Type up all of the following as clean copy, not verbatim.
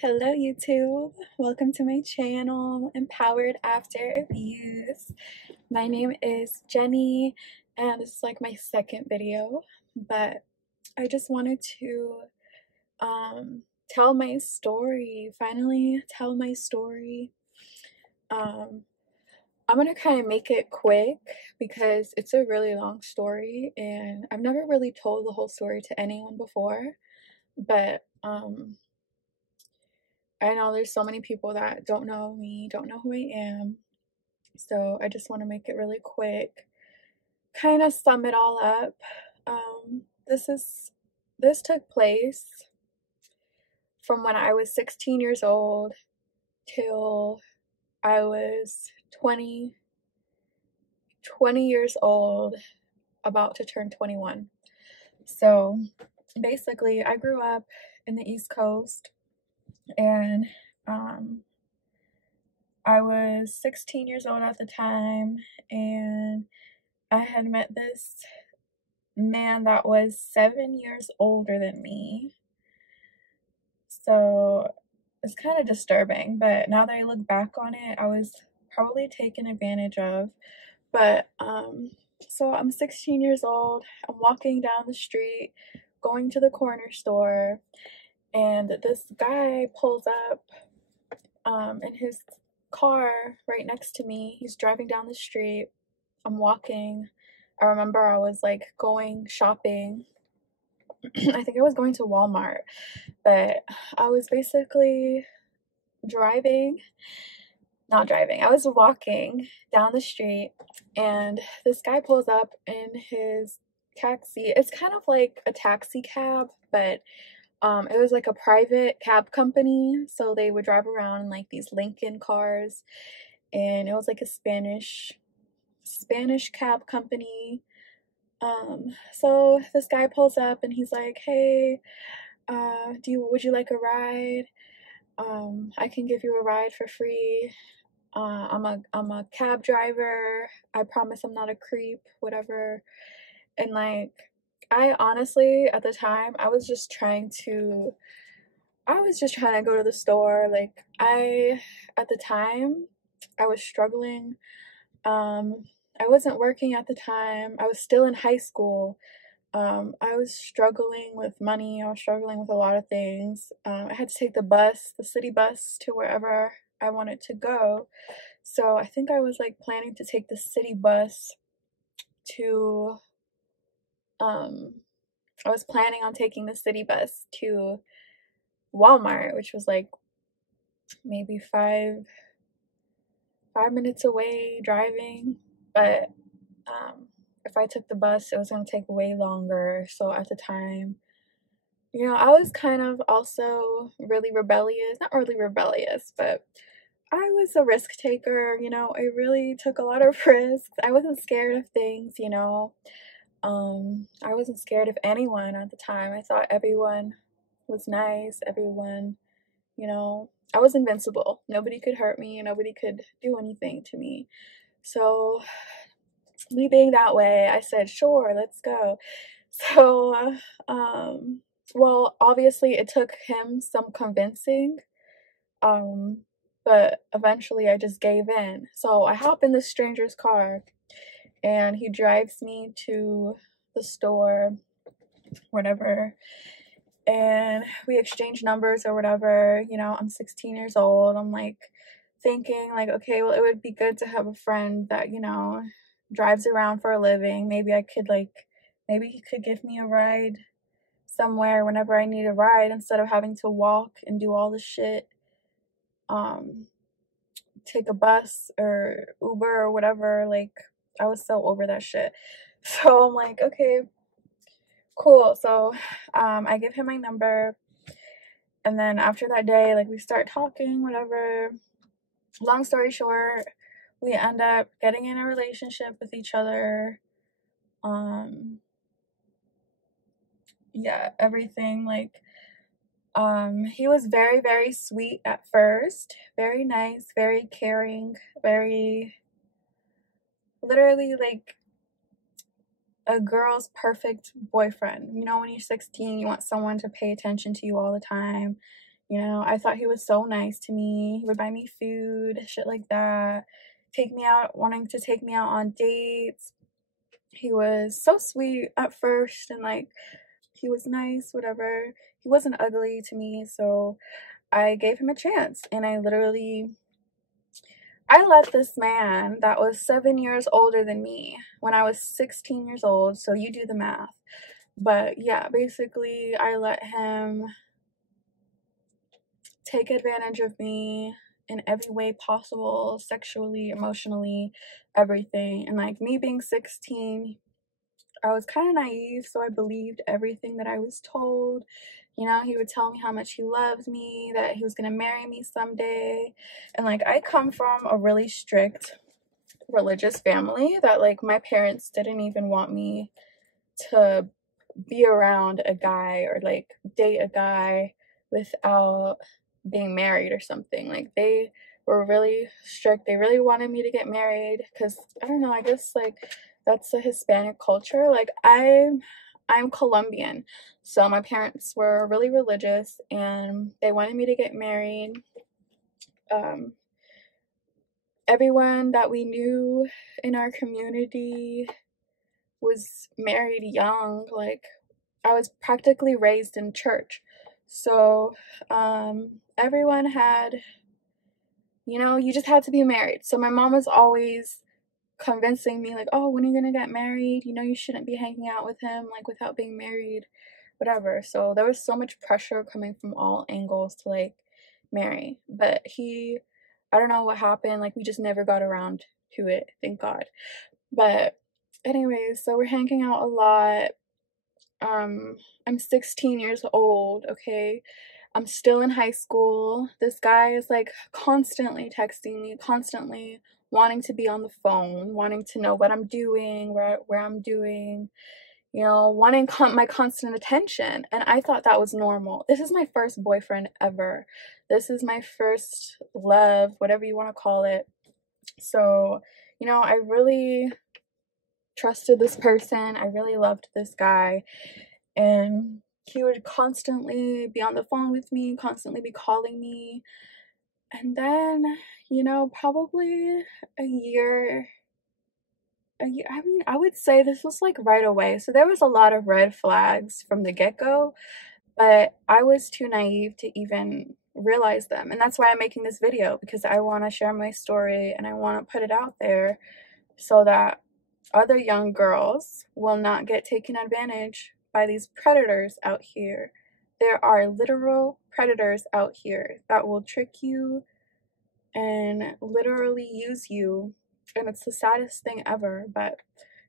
Hello YouTube, welcome to my channel, Empowered After Abuse. My name is Jenny and this is like my second video, but I just wanted to tell my story, finally tell my story. I'm gonna kind of make it quick because it's a really long story and I've never really told the whole story to anyone before, but I know there's so many people that don't know me, don't know who I am. So I just want to make it really quick, kind of sum it all up. This took place from when I was 16 years old till I was 20 years old, about to turn 21. So basically, I grew up in the East Coast and I was 16 years old at the time, and I had met this man that was 7 years older than me. So it's kind of disturbing, but now that I look back on it, I was probably taken advantage of. But so I'm 16 years old, I'm walking down the street, going to the corner store, and this guy pulls up in his car right next to me. He's driving down the street. I'm walking. I remember I was like going shopping. I think I was going to Walmart, but I was basically not driving. I was walking down the street and this guy pulls up in his taxi. It's kind of like a taxi cab, but it was like a private cab company, so they would drive around in like these Lincoln cars, and it was like a Spanish cab company. So this guy pulls up and he's like, "Hey, would you like a ride? I can give you a ride for free. I'm a cab driver. I promise I'm not a creep, whatever." And like, I honestly, at the time, I was just trying to go to the store. Like, at the time, I was struggling. I wasn't working at the time. I was still in high school. I was struggling with money. I was struggling with a lot of things. I had to take the city bus to wherever I wanted to go. So I think I was like planning to take the city bus to, I was planning on taking the city bus to Walmart, which was like maybe 5 minutes away driving. But if I took the bus, it was going to take way longer. So at the time, I was kind of also really rebellious. Not really rebellious, but I was a risk taker. I really took a lot of risks. I wasn't scared of things. I wasn't scared of anyone at the time. I thought everyone was nice. Everyone, I was invincible. Nobody could hurt me. Nobody could do anything to me. So, me being that way, I said, sure, let's go. So, well, obviously it took him some convincing, but eventually I just gave in. So I hop in this stranger's car and he drives me to the store, whatever, and we exchange numbers or whatever. I'm 16 years old. I'm like thinking like, okay, well, it would be good to have a friend that, drives around for a living. Maybe he could give me a ride somewhere whenever I need a ride instead of having to walk and do all this shit. Take a bus or Uber or whatever. Like, I was so over that shit. So I'm like, okay, cool. So I give him my number, and then after that day, like, we start talking, whatever. Long story short, we end up getting in a relationship with each other. Yeah, everything, like, he was very, very sweet at first, very nice, very caring, very, literally, like, a girl's perfect boyfriend. When you're 16, you want someone to pay attention to you all the time. You know, I thought he was so nice to me. He would buy me food, shit like that. Take me out, wanting to take me out on dates. He was so sweet at first, and like, he was nice, whatever. He wasn't ugly to me, so I gave him a chance. And I let this man that was 7 years older than me when I was 16 years old, so you do the math. But yeah, basically, I let him take advantage of me in every way possible, sexually, emotionally, everything. And like, me being 16, I was kind of naive, so I believed everything that I was told. You know, he would tell me how much he loved me, that he was going to marry me someday. And like, I come from a really strict religious family that like my parents didn't even want me to be around a guy or like date a guy without being married or something. Like, they were really strict. They really wanted me to get married because, I don't know, I guess like that's a Hispanic culture. Like, I'm Colombian, so my parents were really religious and they wanted me to get married. Everyone that we knew in our community was married young. Like, I was practically raised in church, so everyone had, you know, you just had to be married. So my mom was always convincing me like, oh, when are you gonna get married? You know, you shouldn't be hanging out with him like without being married, whatever. So there was so much pressure coming from all angles to like marry. But I don't know what happened, like we just never got around to it, thank God. But anyways, so we're hanging out a lot. I'm 16 years old, okay? I'm still in high school. This guy is like constantly texting me, constantly wanting to be on the phone, wanting to know what I'm doing, where I'm doing, you know, wanting my constant attention. And I thought that was normal. This is my first boyfriend ever. This is my first love, whatever you want to call it. So, you know, I really trusted this person. I really loved this guy. And he would constantly be on the phone with me, constantly be calling me. And then, you know, probably a year, I mean, I would say this was like right away. So there was a lot of red flags from the get-go, but I was too naive to even realize them. And that's why I'm making this video, because I want to share my story and I want to put it out there so that other young girls will not get taken advantage by these predators out here. There are literal predators out here that will trick you and literally use you. And it's the saddest thing ever, but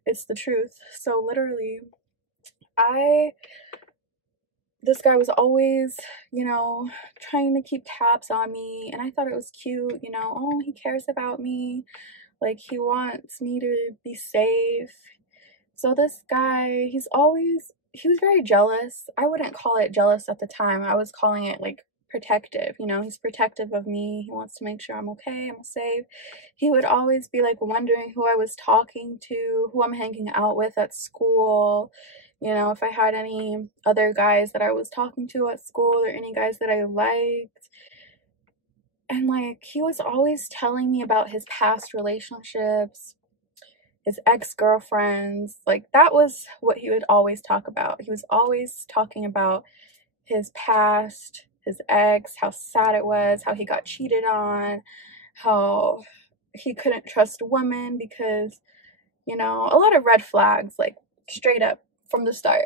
it's the truth. So literally, this guy was always, you know, trying to keep tabs on me, and I thought it was cute, you know, oh, he cares about me, like he wants me to be safe. So this guy, he was very jealous. I wouldn't call it jealous at the time. I was calling it like protective, you know, he's protective of me. He wants to make sure I'm okay, I'm safe. He would always be like wondering who I was talking to, who I'm hanging out with at school, you know, if I had any other guys that I was talking to at school or any guys that I liked. And like, he was always telling me about his past relationships, his ex-girlfriends. Like, that was what he would always talk about. He was always talking about his past, his ex, how sad it was, how he got cheated on, how he couldn't trust women because, you know, a lot of red flags, like straight up from the start.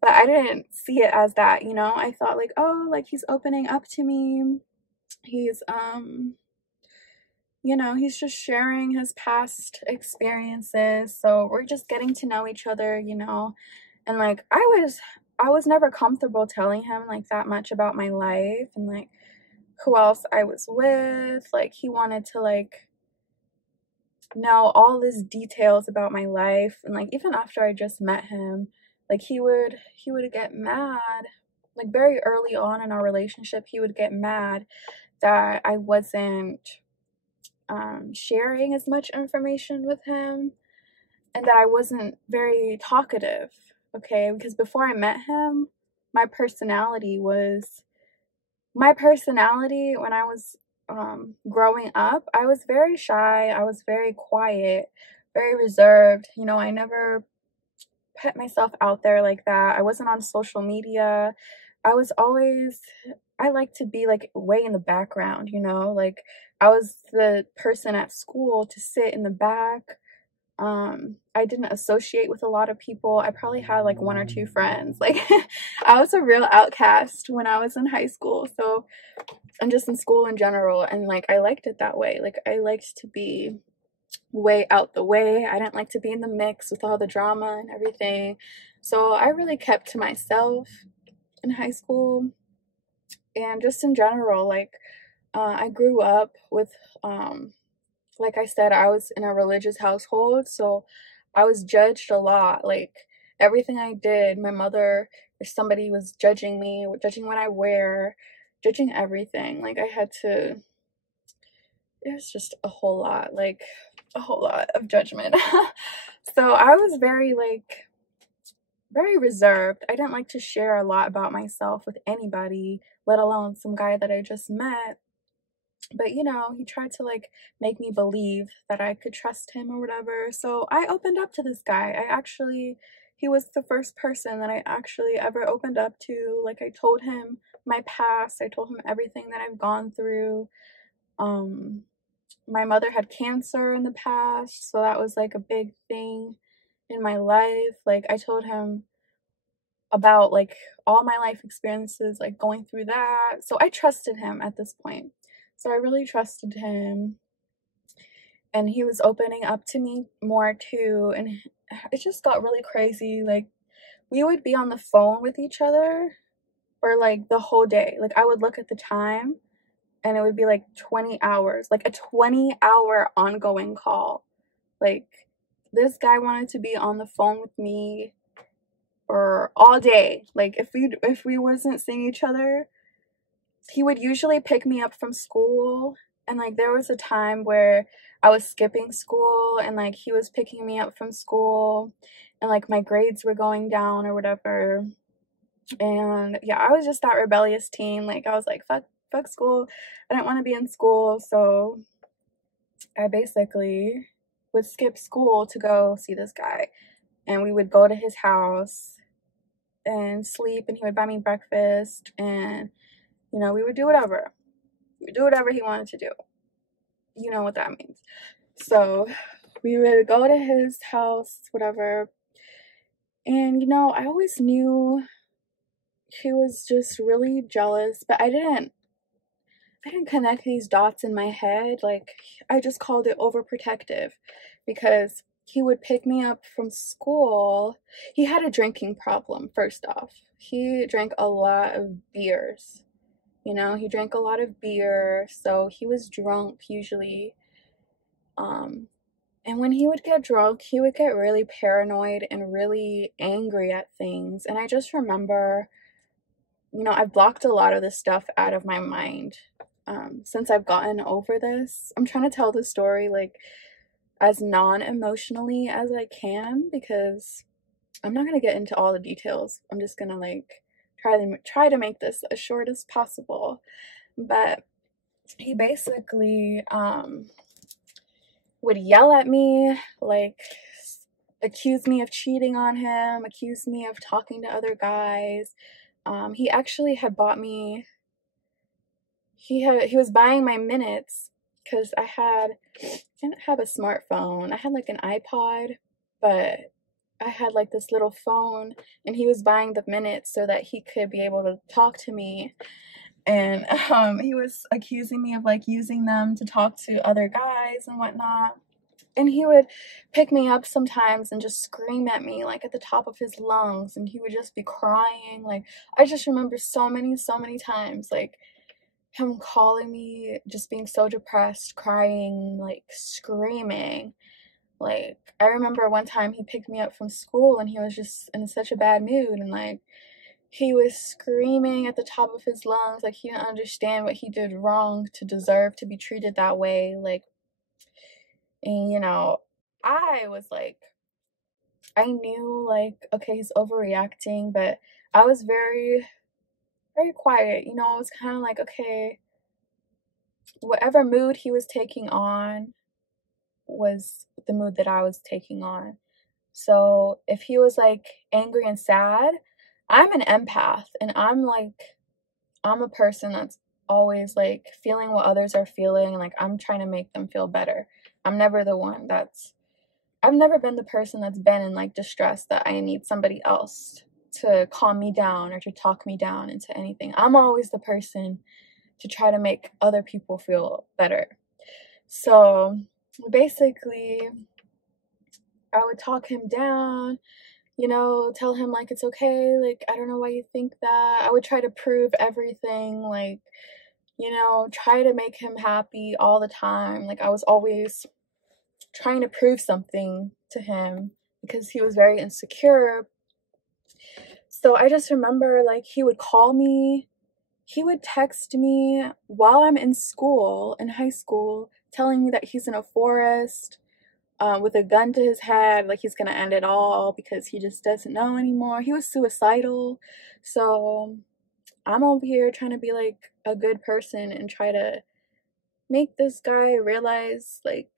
But I didn't see it as that, you know. I thought like, oh, like he's opening up to me. He's you know, he's just sharing his past experiences. So we're just getting to know each other, you know. And like, I was never comfortable telling him like that much about my life and like who else I was with. Like, he wanted to like know all these details about my life. And like, even after I just met him, like he would get mad. Like, very early on in our relationship, he would get mad that I wasn't sharing as much information with him and that I wasn't very talkative, okay? Because before I met him, my personality was my personality when I was growing up, I was very shy, I was very quiet, very reserved. You know, I never put myself out there like that. I wasn't on social media. I was always, I like to be like way in the background, you know, like I was the person at school to sit in the back. I didn't associate with a lot of people. I probably had like one or two friends. Like I was a real outcast when I was in high school. So, and just in school in general, and like I liked it that way. Like I liked to be way out the way. I didn't like to be in the mix with all the drama and everything. So I really kept to myself in high school, and just in general, like I grew up with like I said, I was in a religious household, so I was judged a lot. Like everything I did, my mother, if somebody was judging me, judging what I wear, judging everything. Like I had to, it was just a whole lot, like a whole lot of judgment. So I was very like very reserved. I didn't like to share a lot about myself with anybody, let alone some guy that I just met. But you know, he tried to like make me believe that I could trust him or whatever. So I opened up to this guy. He was the first person that I actually ever opened up to. Like I told him my past. I told him everything that I've gone through. Um my mother had cancer in the past, so that was like a big thing in my life. Like I told him about like all my life experiences, like going through that. So I trusted him at this point. So I really trusted him, and he was opening up to me more too, and it just got really crazy. Like we would be on the phone with each other for like the whole day. Like I would look at the time and it would be like 20 hours, like a 20-hour ongoing call. Like this guy wanted to be on the phone with me for all day. Like if we wasn't seeing each other, he would usually pick me up from school, and like there was a time where I was skipping school and like he was picking me up from school, and like my grades were going down or whatever. And yeah, I was just that rebellious teen. Like I was like, fuck school. I didn't want to be in school, so I basically would skip school to go see this guy. And we would go to his house and sleep, and he would buy me breakfast, and you know, we would do whatever. We would do whatever he wanted to do. You know what that means. So we would go to his house, whatever. And you know, I always knew he was just really jealous, but I didn't connect these dots in my head. Like I just called it overprotective, because he would pick me up from school. He had a drinking problem, first off. He drank a lot of beers. You know, he drank a lot of beer, so he was drunk usually. And when he would get drunk, he would get really paranoid and really angry at things. And I just remember, you know, I've blocked a lot of this stuff out of my mind since I've gotten over this. I'm trying to tell the story like as non-emotionally as I can, because I'm not going to get into all the details. I'm just going to like try to make this as short as possible. But he basically would yell at me, like accuse me of cheating on him, accuse me of talking to other guys. He actually had bought me, he was buying my minutes, because I didn't have a smartphone. I had like an iPod, but I had like this little phone, and he was buying the minutes so that he could be able to talk to me. And he was accusing me of like using them to talk to other guys and whatnot. And he would pick me up sometimes and just scream at me like at the top of his lungs, and he would just be crying. Like I just remember so many times like him calling me, just being so depressed, crying, like screaming. Like I remember one time he picked me up from school and he was just in such a bad mood, and like he was screaming at the top of his lungs, like he didn't understand what he did wrong to deserve to be treated that way. Like, and you know, I was like, I knew like, okay, he's overreacting, but I was very very quiet. You know, it was kind of like, okay, whatever mood he was taking on was the mood that I was taking on. So if he was like angry and sad, I'm an empath, and I'm a person that's always like feeling what others are feeling, and like I'm trying to make them feel better. I'm never the one that's I've never been the person that's been in like distress that I need somebody else to calm me down or to talk me down into anything. I'm always the person to try to make other people feel better. So basically, I would talk him down, you know, tell him like it's okay, like I don't know why you think that. I would try to prove everything, like, you know, try to make him happy all the time. Like I was always trying to prove something to him because he was very insecure. So I just remember like he would call me, he would text me while I'm in school, in high school, telling me that he's in a forest with a gun to his head, like he's gonna end it all because he just doesn't know anymore. He was suicidal. So I'm over here trying to be like a good person and try to make this guy realize like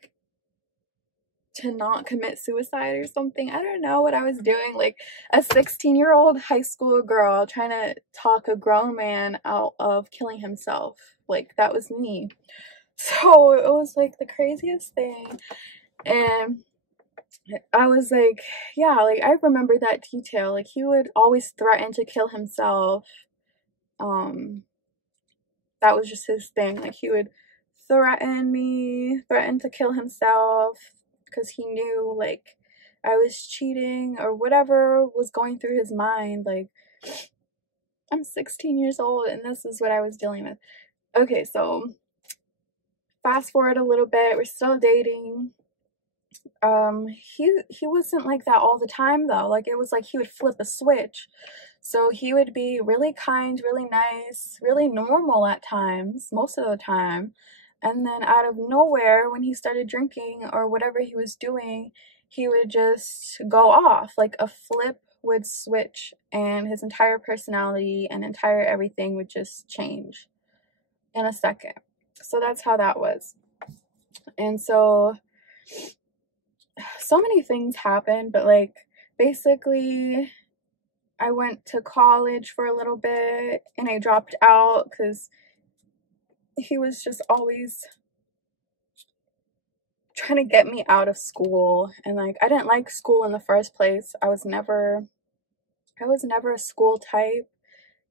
to not commit suicide or something. I don't know what I was doing. Like a 16-year-old high school girl trying to talk a grown man out of killing himself. Like that was me. So it was like the craziest thing. And I was like, yeah, like I remember that detail. Like he would always threaten to kill himself. Um, that was just his thing. Like he would threaten to kill himself because he knew like I was cheating or whatever was going through his mind. Like I'm 16 years old and this is what I was dealing with. Okay, so fast forward a little bit, we're still dating. He wasn't like that all the time though. Like it was like he would flip a switch. So he would be really kind, really nice, really normal at times, most of the time. And then out of nowhere, when he started drinking or whatever he was doing, he would just go off. Like a flip would switch and his entire personality and entire everything would just change in a second. So that's how that was. And so many things happened, but like basically I went to college for a little bit and I dropped out because he was just always trying to get me out of school. And like I didn't like school in the first place. I was never a school type.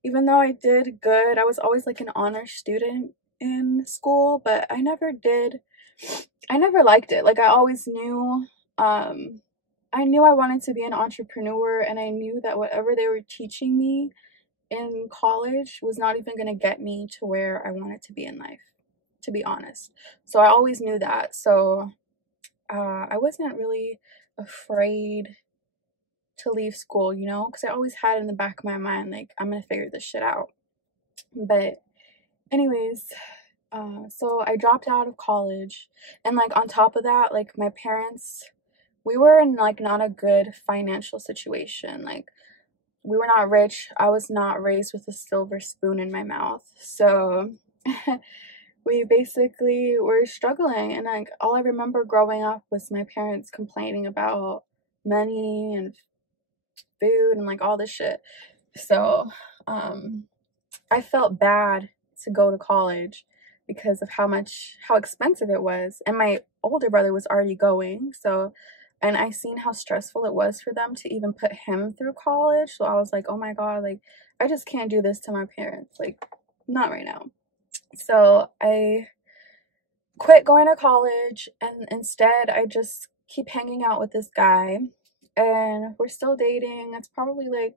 Even though I did good, I was always like an honor student in school, but I never liked it. Like I always knew I knew I wanted to be an entrepreneur, and I knew that whatever they were teaching me in college was not even going to get me to where I wanted to be in life, to be honest. So I always knew that. So I wasn't really afraid to leave school, you know, because I always had in the back of my mind, like, I'm going to figure this shit out. But anyways, so I dropped out of college, and like on top of that, like my parents, we were in like not a good financial situation. Like we were not rich. I was not raised with a silver spoon in my mouth. So we basically were struggling, and like all I remember growing up was my parents complaining about money and food and like all this shit. So I felt bad to go to college because of how expensive it was, and my older brother was already going. So, and I seen how stressful it was for them to even put him through college. So I was like, oh my god, like I just can't do this to my parents, like not right now. So I quit going to college, and instead I just keep hanging out with this guy, and we're still dating. It's probably like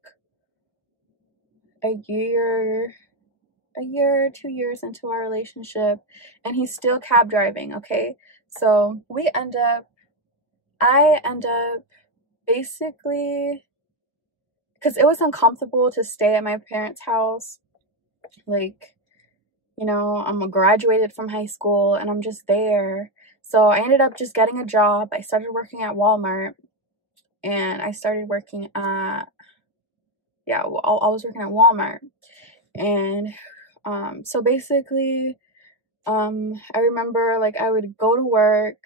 a year, 2 years into our relationship, and he's still cab driving. Okay, so I end up basically, because it was uncomfortable to stay at my parents' house. Like, you know, I'm graduated from high school and I'm just there. So I ended up just getting a job. I started working at Walmart, and I started working at, I was working at Walmart. And so basically, I remember like I would go to work.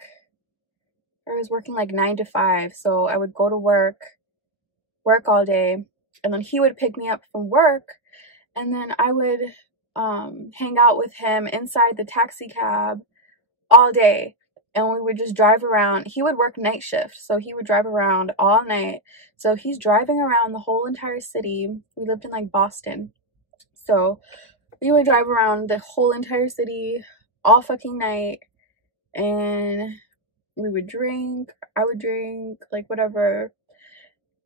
I was working like 9 to 5, so I would go to work all day, and then he would pick me up from work, and then I would hang out with him inside the taxi cab all day, and we would just drive around. He would work night shift, so he would drive around all night. So he's driving around the whole entire city. We lived in like Boston, so we would drive around the whole entire city all fucking night, and we would drink. I would drink, like whatever.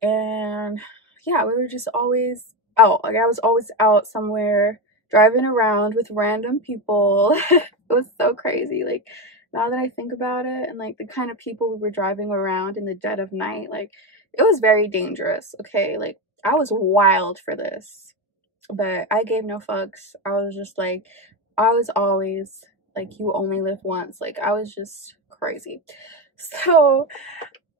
And yeah, we were just always out. Like I was always out somewhere driving around with random people. It was so crazy. Like now that I think about it, and like the kind of people we were driving around in the dead of night, like it was very dangerous. Okay, like I was wild for this, but I gave no fucks. I was just like, I was always like, you only live once. Like I was just crazy. So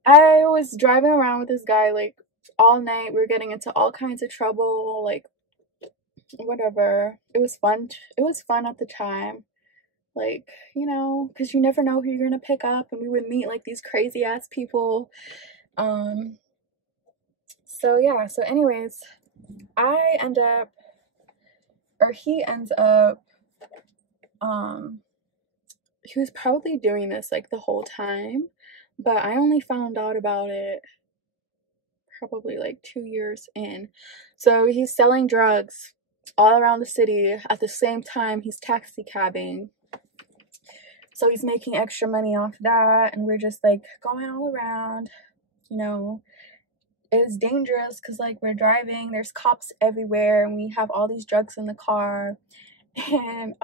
I was driving around with this guy like all night. We were getting into all kinds of trouble, like whatever. It was fun. It was fun at the time. Like, you know, because you never know who you're gonna pick up, and we would meet like these crazy ass people. So yeah, so anyways, I end up, or he ends up, he was probably doing this like the whole time, but I only found out about it probably like 2 years in. So he's selling drugs all around the city at the same time he's taxi cabbing. So he's making extra money off that, and we're just like going all around, you know. It's dangerous because like we're driving, there's cops everywhere, and we have all these drugs in the car. And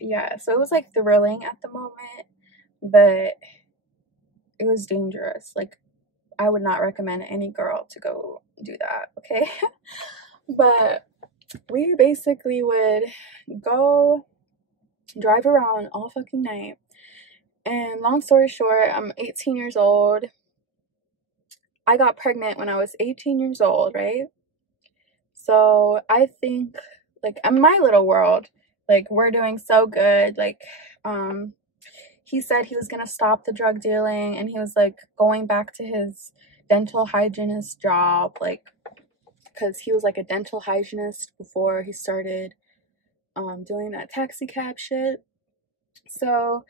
yeah, so it was like thrilling at the moment, but it was dangerous. Like I would not recommend any girl to go do that, okay? But we basically would go drive around all fucking night. And long story short, I'm 18 years old. I got pregnant when I was 18 years old, right? So I think, like, in my little world, like, we're doing so good. Like, he said he was gonna stop the drug dealing, and he was like going back to his dental hygienist job, like, because he was like a dental hygienist before he started doing that taxi cab shit. So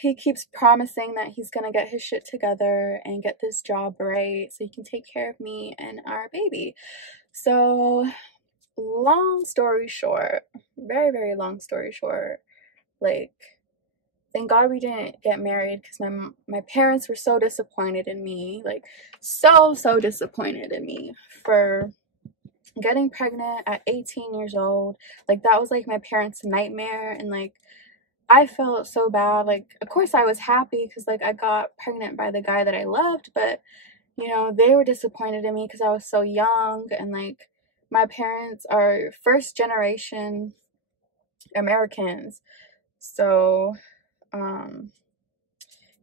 he keeps promising that he's gonna get his shit together and get this job right so he can take care of me and our baby. So long story short, very, very long story short, like, thank God we didn't get married, because my parents were so disappointed in me, like so disappointed in me for getting pregnant at 18 years old. Like that was like my parents' nightmare, and like I felt so bad. Like of course I was happy because like I got pregnant by the guy that I loved, but you know, they were disappointed in me because I was so young, and like my parents are first generation Americans. So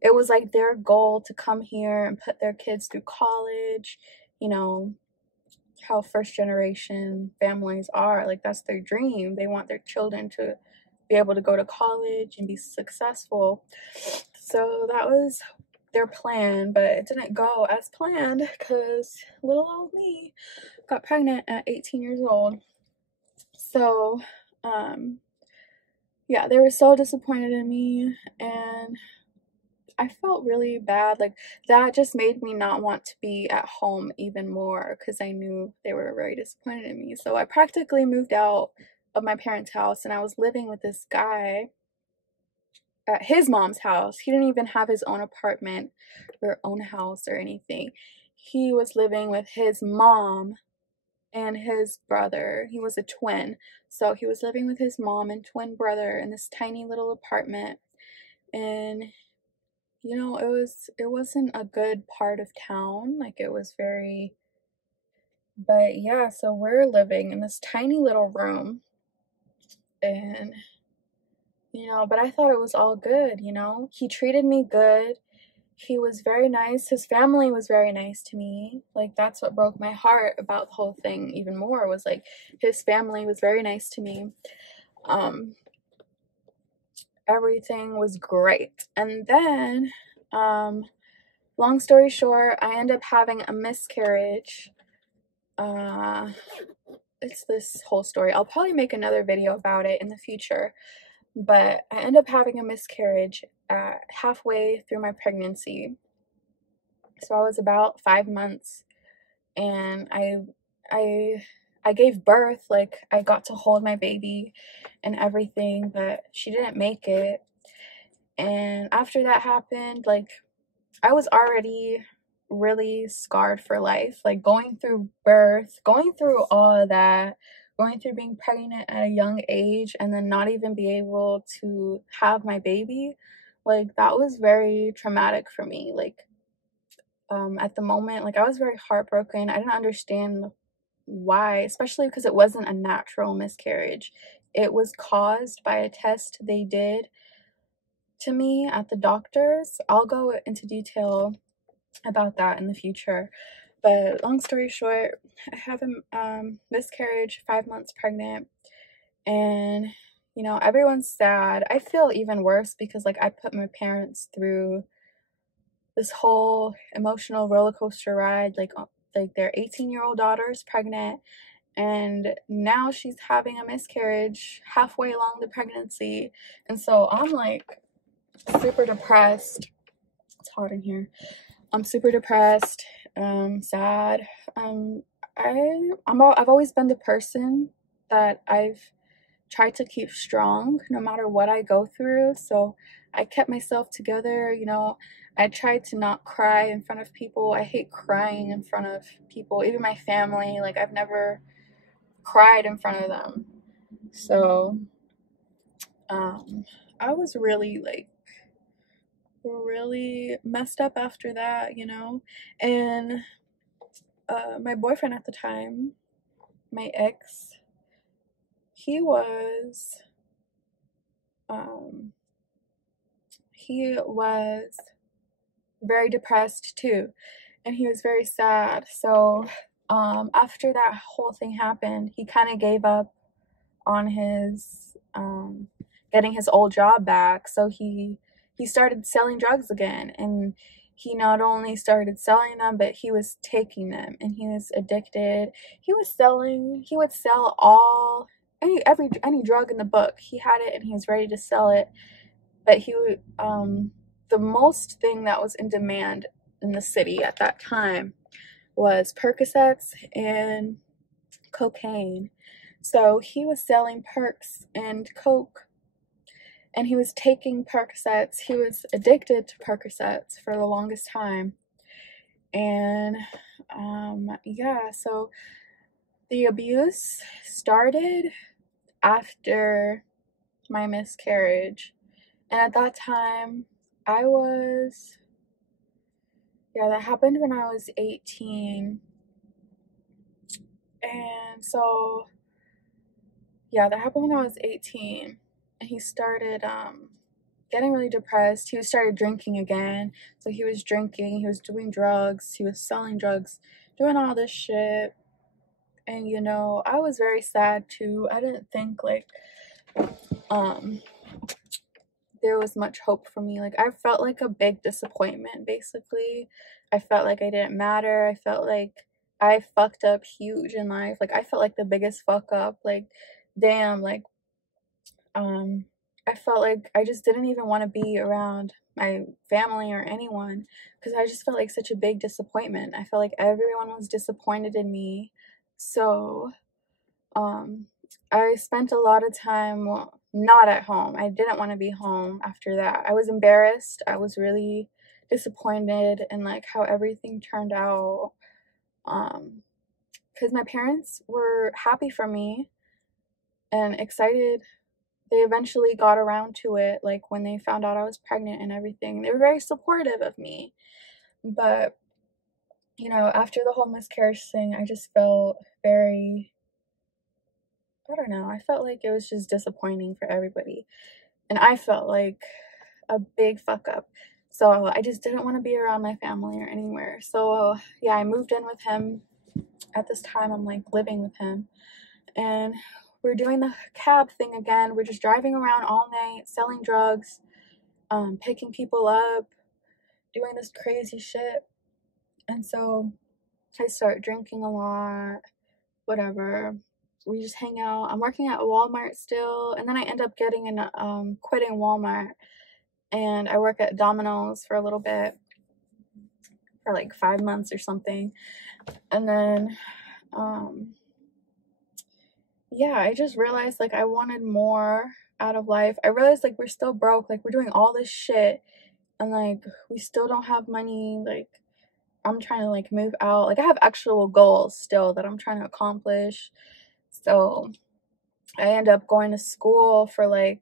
it was like their goal to come here and put their kids through college, you know, how first generation families are. Like that's their dream. They want their children to be able to go to college and be successful. So that was their plan, but it didn't go as planned because little old me got pregnant at 18 years old. So yeah, they were so disappointed in me, and I felt really bad. Like that just made me not want to be at home even more because I knew they were very disappointed in me. So I practically moved out of my parents' house, and I was living with this guy at his mom's house. He didn't even have his own apartment or own house or anything. He was living with his mom and his brother. He was a twin. So he was living with his mom and twin brother in this tiny little apartment. And you know, it wasn't a good part of town. Like it was very, but yeah, so we're living in this tiny little room, and you know, but I thought it was all good, you know. He treated me good. he was very nice. His family was very nice to me. Like, that's what broke my heart about the whole thing even more, was like his family was very nice to me. Everything was great. And then long story short, I end up having a miscarriage. It's this whole story. I'll probably make another video about it in the future. But I end up having a miscarriage halfway through my pregnancy. So I was about 5 months, and I gave birth. Like, I got to hold my baby and everything, but she didn't make it. And after that happened, like, I was already really scarred for life. Like, going through birth, going through all of that, going through being pregnant at a young age, and then not even be able to have my baby, like, that was very traumatic for me. Like, at the moment, like, I was very heartbroken. I didn't understand why, especially because it wasn't a natural miscarriage. It was caused by a test they did to me at the doctor's. I'll go into detail about that in the future. But long story short, I have a miscarriage, 5 months pregnant, and you know, everyone's sad. I feel even worse because, like, I put my parents through this whole emotional roller coaster ride. Like their 18-year-old daughter is pregnant, and now she's having a miscarriage halfway along the pregnancy. And so I'm like super depressed. It's hot in here. I'm super depressed, sad. I've always been the person that I've tried to keep strong no matter what I go through. So I kept myself together, you know. I tried to not cry in front of people. I hate crying in front of people, even my family. Like, I've never cried in front of them. So I was really, like, really messed up after that, you know. And my boyfriend at the time, my ex, he was very depressed too, and he was very sad. So after that whole thing happened, he kind of gave up on his getting his old job back. So he started selling drugs again, and he not only started selling them, but he was taking them, and he was addicted. He would sell any drug in the book. He had it and he was ready to sell it. But he would the most thing that was in demand in the city at that time was Percocets and cocaine. So he was selling perks and coke, and he was taking Percocets. He was addicted to Percocets for the longest time. And yeah, so the abuse started after my miscarriage. And at that time, that happened when I was 18. And so, yeah, that happened when I was 18. And he started getting really depressed. He started drinking again. So he was drinking, he was doing drugs, he was selling drugs, doing all this shit. And, you know, I was very sad too. I didn't think, like, there was much hope for me. Like, I felt like a big disappointment, basically. I felt like I didn't matter. I felt like I fucked up huge in life. Like, I felt like the biggest fuck up. Like, damn, like, I felt like I just didn't even want to be around my family or anyone, because I just felt like such a big disappointment. I felt like everyone was disappointed in me. So, I spent a lot of time not at home. I didn't want to be home after that. I was embarrassed. I was really disappointed in, like, how everything turned out. Because my parents were happy for me and excited. They eventually got around to it, like, when they found out I was pregnant and everything. They were very supportive of me. But, you know, after the whole miscarriage thing, I just felt very, I don't know, I felt like it was just disappointing for everybody. And I felt like a big fuck up. So I just didn't want to be around my family or anywhere. So yeah, I moved in with him. At this time, I'm like living with him, and we're doing the cab thing again. We're just driving around all night, selling drugs, picking people up, doing this crazy shit. And so I start drinking a lot, whatever. We just hang out. I'm working at Walmart still, and then I end up getting in, quitting Walmart, and I work at Domino's for a little bit, for like 5 months or something. And then, yeah, I just realized like I wanted more out of life. I realized like we're still broke, like we're doing all this shit, and like we still don't have money. Like I'm trying to like move out. Like I have actual goals still that I'm trying to accomplish. So I end up going to school for like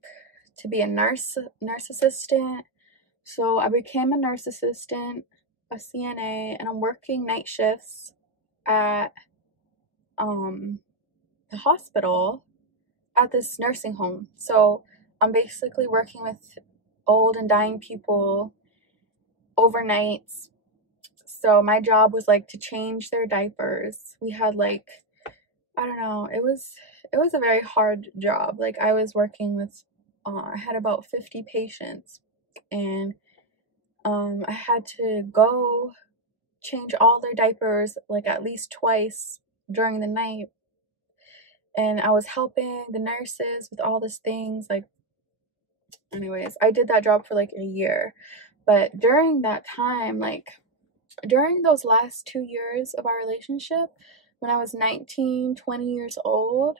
to be a nurse assistant. So I became a nurse assistant, a CNA, and I'm working night shifts at the hospital at this nursing home. So I'm basically working with old and dying people overnights. So my job was like to change their diapers. We had like, I don't know, it was a very hard job. Like I was working with I had about 50 patients, and I had to go change all their diapers like at least twice during the night. And I was helping the nurses with all these things. Like, anyways, I did that job for like a year. But during that time, like during those last 2 years of our relationship, when I was 19, 20 years old,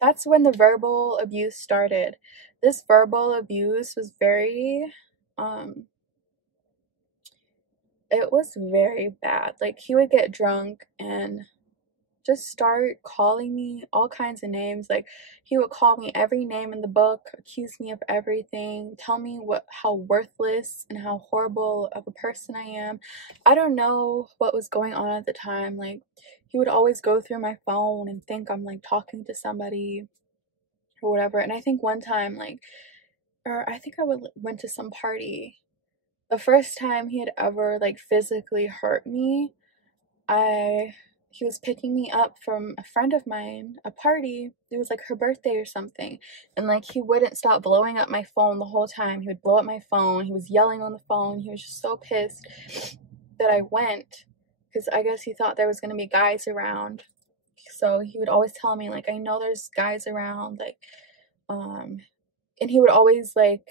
that's when the verbal abuse started. This verbal abuse was very, it was very bad. Like he would get drunk and just start calling me all kinds of names. Like he would call me every name in the book, accuse me of everything, tell me how worthless and how horrible of a person I am. I don't know what was going on at the time. Like he would always go through my phone and think I'm like talking to somebody or whatever. And I think one time, like, or I think went to some party. The first time he had ever like physically hurt me, he was picking me up from a friend of mine, a party. It was like her birthday or something. And like he wouldn't stop blowing up my phone the whole time. He would blow up my phone. He was yelling on the phone. He was just so pissed that I went, because I guess he thought there was going to be guys around. So he would always tell me like, I know there's guys around, like, and he would always like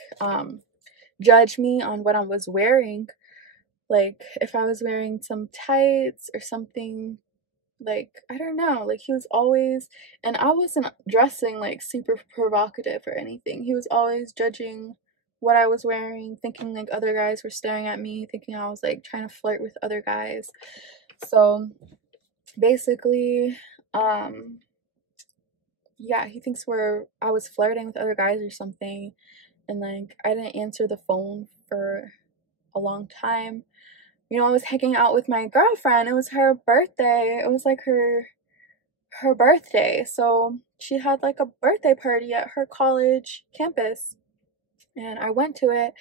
judge me on what I was wearing. Like if I was wearing some tights or something, like I don't know, like he was always, and I wasn't dressing like super provocative or anything. He was always judging what I was wearing, thinking like other guys were staring at me, thinking I was like trying to flirt with other guys. So basically, yeah, he thinks I was flirting with other guys or something, and like I didn't answer the phone for a long time. You know, I was hanging out with my girlfriend. It was her birthday. It was like her birthday. So she had like a birthday party at her college campus. And I went to it,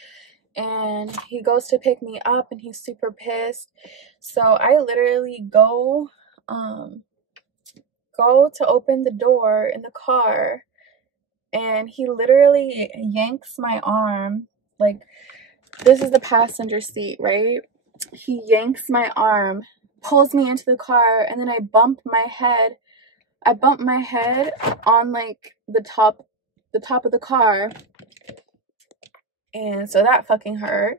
and he goes to pick me up and he's super pissed. So I literally go to open the door in the car, and he literally yanks my arm. Like, this is the passenger seat, right? He yanks my arm, pulls me into the car, and then I bump my head on like the top of the car, and so that fucking hurt.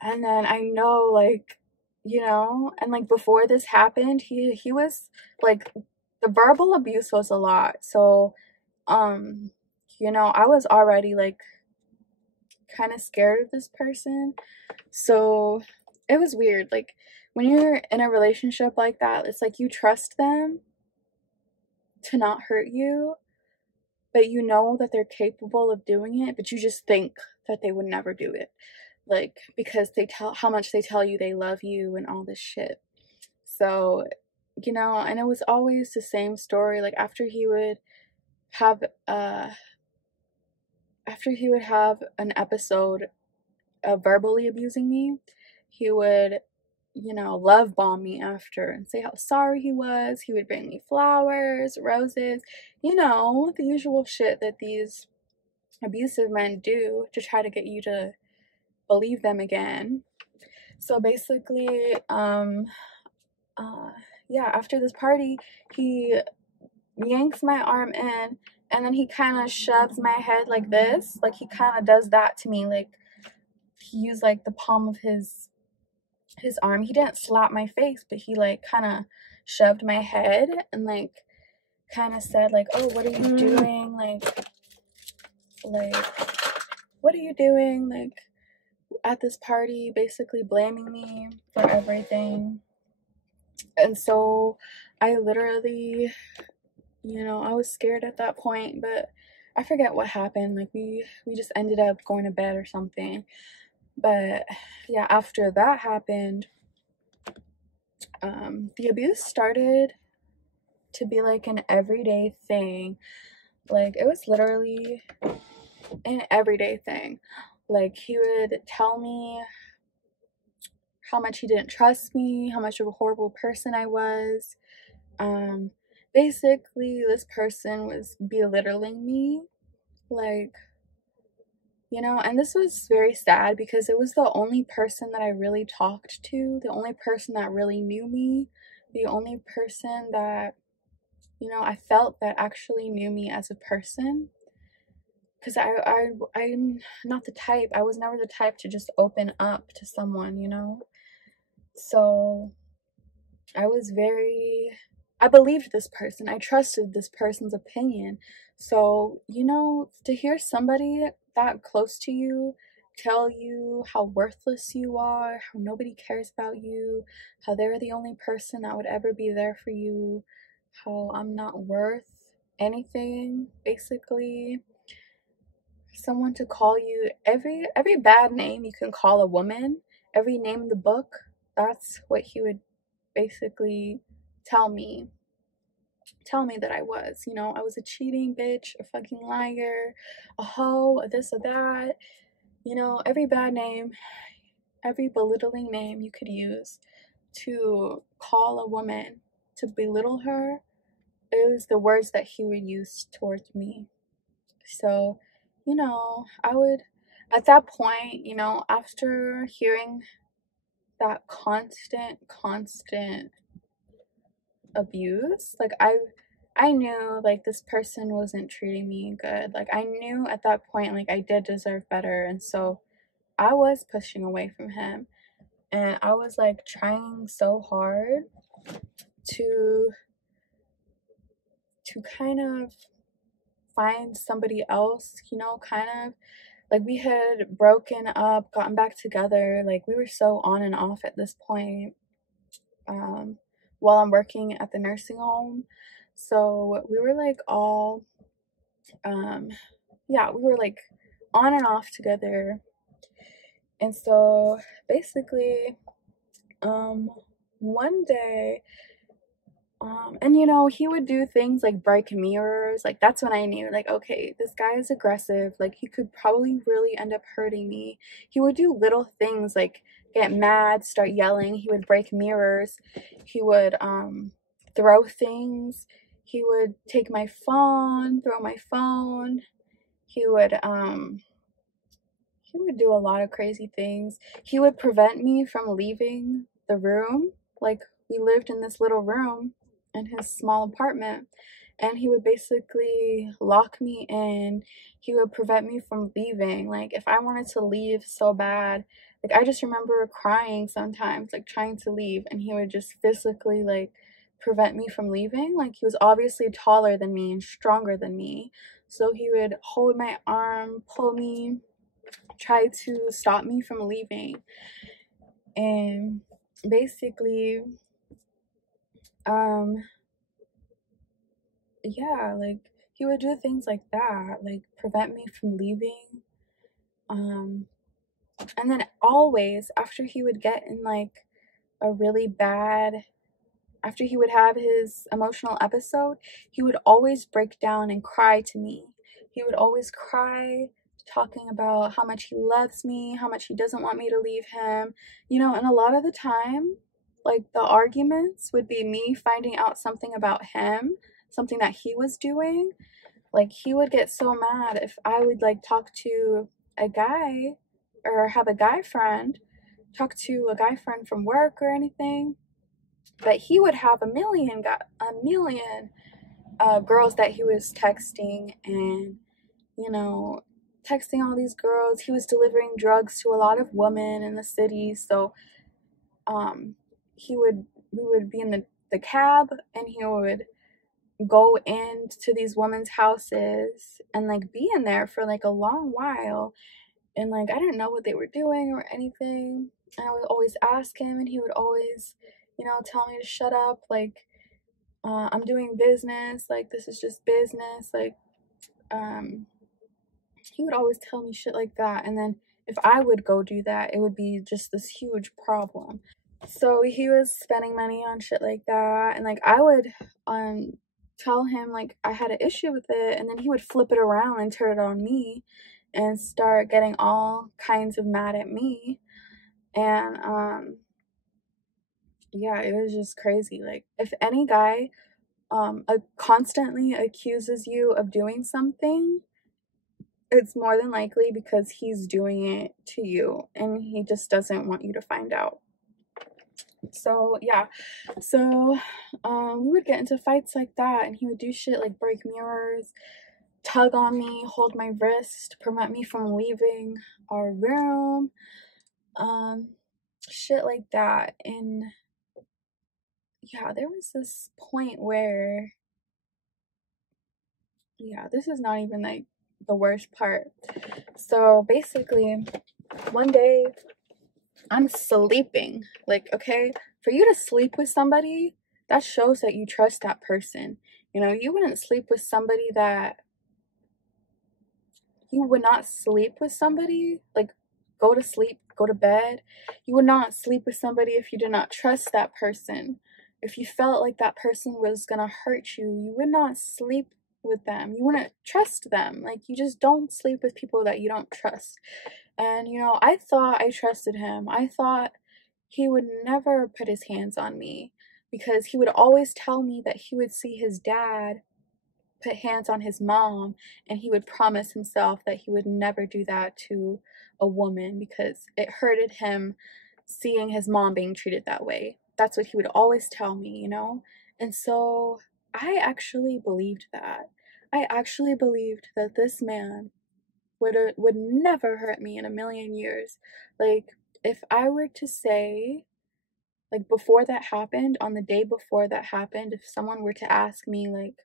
And then I know, like, you know, and like before this happened, he was like, the verbal abuse was a lot. So you know, I was already like kind of scared of this person. So it was weird. Like when you're in a relationship like that, it's like you trust them to not hurt you, but you know that they're capable of doing it, but you just think that they would never do it. Like, because they tell how much they tell you they love you and all this shit. So, you know, and it was always the same story. Like after he would have an episode verbally abusing me, he would, you know, love bomb me after and say how sorry he was. He would bring me flowers, roses, you know, the usual shit that these abusive men do to try to get you to believe them again. So basically, yeah, after this party, he yanks my arm in, and then he kind of shoves my head like this. Like, he kind of does that to me. Like, he used like the palm of his arm. He didn't slap my face, but he like kind of shoved my head and like kind of said like, oh, what are you doing? Like what are you doing like at this party, basically blaming me for everything. And so I literally, you know, I was scared at that point, but I forget what happened. Like, we just ended up going to bed or something. But yeah, after that happened, the abuse started to be like an everyday thing. Like, it was literally an everyday thing. Like, he would tell me how much he didn't trust me, how much of a horrible person I was. Basically, this person was belittling me. Like, you know, and this was very sad because it was the only person that I really talked to, the only person that really knew me, the only person that, you know, I felt that actually knew me as a person. Because I'm not the type, I was never the type to just open up to someone, you know? So I believed this person, I trusted this person's opinion. So, you know, to hear somebody that close to you tell you how worthless you are, how nobody cares about you, how they're the only person that would ever be there for you, how I'm not worth anything, basically. Someone to call you every bad name you can call a woman, every name in the book, that's what he would basically tell me that I was. You know, I was a cheating bitch, a fucking liar, a hoe, a this, or that. You know, every bad name, every belittling name you could use to call a woman, to belittle her, it was the words that he would use towards me. So, you know, I would, at that point, you know, after hearing that constant abuse, like, I knew like this person wasn't treating me good. Like, I knew at that point like I did deserve better, and so I was pushing away from him, and I was like trying so hard to kind of find somebody else, you know, kind of like we had broken up, gotten back together, like we were so on and off at this point, while I'm working at the nursing home. So we were like all, yeah, we were like on and off together. And so basically, one day, and you know, he would do things like break mirrors. Like, that's when I knew, like, okay, this guy is aggressive. Like, he could probably really end up hurting me. He would do little things like get mad, start yelling. He would break mirrors. He would throw things. He would take my phone, throw my phone. He would do a lot of crazy things. He would prevent me from leaving the room. Like, we lived in this little room in his small apartment, and he would basically lock me in. He would prevent me from leaving. Like, if I wanted to leave so bad, like, I just remember crying sometimes, like trying to leave, and he would just physically like prevent me from leaving. Like, he was obviously taller than me and stronger than me, so he would hold my arm, pull me, try to stop me from leaving. And basically, yeah, like, he would do things like that, like prevent me from leaving. And then always after he would get in like a really bad, after he would have his emotional episode, he would always break down and cry to me. He would always cry talking about how much he loves me, how much he doesn't want me to leave him, you know, and a lot of the time, like the arguments would be me finding out something about him, something that he was doing. Like he would get so mad if I would like talk to a guy or have a guy friend, talk to a guy friend from work or anything, but he would have a million girls that he was texting, and you know, texting all these girls. He was delivering drugs to a lot of women in the city. So um we would be in the cab, and he would go into these women's houses and like be in there for like a long while, and like I didn't know what they were doing or anything, and I would always ask him, and he would always, you know, tell me to shut up, like I'm doing business, like this is just business, like um he would always tell me shit like that. And then if I would go do that, it would be just this huge problem. So he was spending money on shit like that, and like I would tell him like I had an issue with it, and then he would flip it around and turn it on me and start getting all kinds of mad at me. And yeah, it was just crazy. Like if any guy constantly accuses you of doing something, it's more than likely because he's doing it to you and he just doesn't want you to find out. So yeah, so we would get into fights like that, and he would do shit like break mirrors, tug on me, hold my wrist, prevent me from leaving our room, um shit like that. And yeah, there was this point where, yeah, this is not even like the worst part. So basically, one day I'm sleeping. Like, okay, for you to sleep with somebody, that shows that you trust that person. You know, you wouldn't sleep with somebody that you would not sleep with somebody, like go to sleep, go to bed. You would not sleep with somebody if you did not trust that person. If you felt like that person was gonna hurt you, you would not sleep with them. You wouldn't trust them. Like, you just don't sleep with people that you don't trust. And, you know, I thought I trusted him. I thought he would never put his hands on me because he would always tell me that he would see his dad put hands on his mom, and he would promise himself that he would never do that to a woman because it hurted him seeing his mom being treated that way. That's what he would always tell me, you know? And so I actually believed that. I actually believed that this man would never hurt me in a million years. Like, if I were to say, like, before that happened, on the day before that happened, if someone were to ask me, like,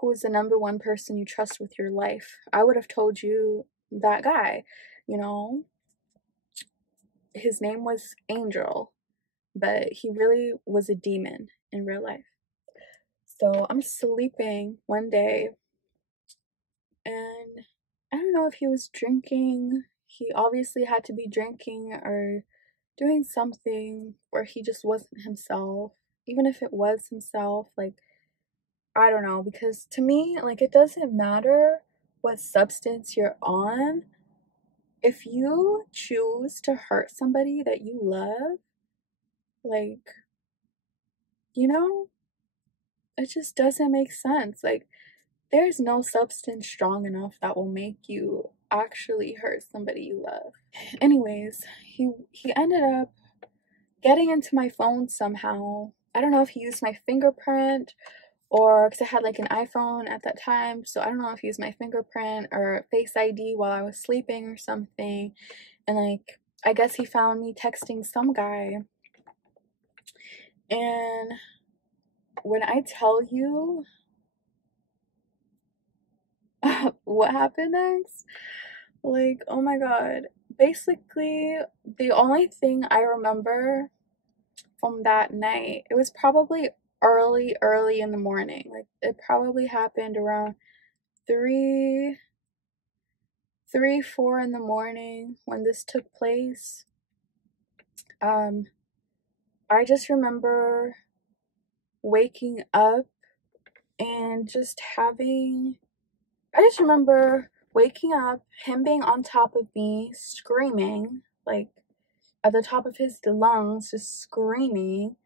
who is the number one person you trust with your life, I would have told you that guy. You know, his name was Angel, but he really was a demon in real life. So I'm sleeping one day, and I don't know if he was drinking. He obviously had to be drinking or doing something where he just wasn't himself. Even if it was himself, like, I don't know, because to me, like, it doesn't matter what substance you're on. If you choose to hurt somebody that you love, like, you know, it just doesn't make sense. Like, there's no substance strong enough that will make you actually hurt somebody you love. Anyways, he ended up getting into my phone somehow. I don't know if he used my fingerprint, or because I had like an iPhone at that time, so I don't know if he used my fingerprint or Face ID while I was sleeping or something. And like, I guess he found me texting some guy. And when I tell you what happened next, like, oh my god. Basically, the only thing I remember from that night, it was probably early in the morning. Like, it probably happened around 3 4 in the morning when this took place. um I just remember waking up and just having, I just remember waking up, him being on top of me, screaming, like at the top of his lungs, just screaming,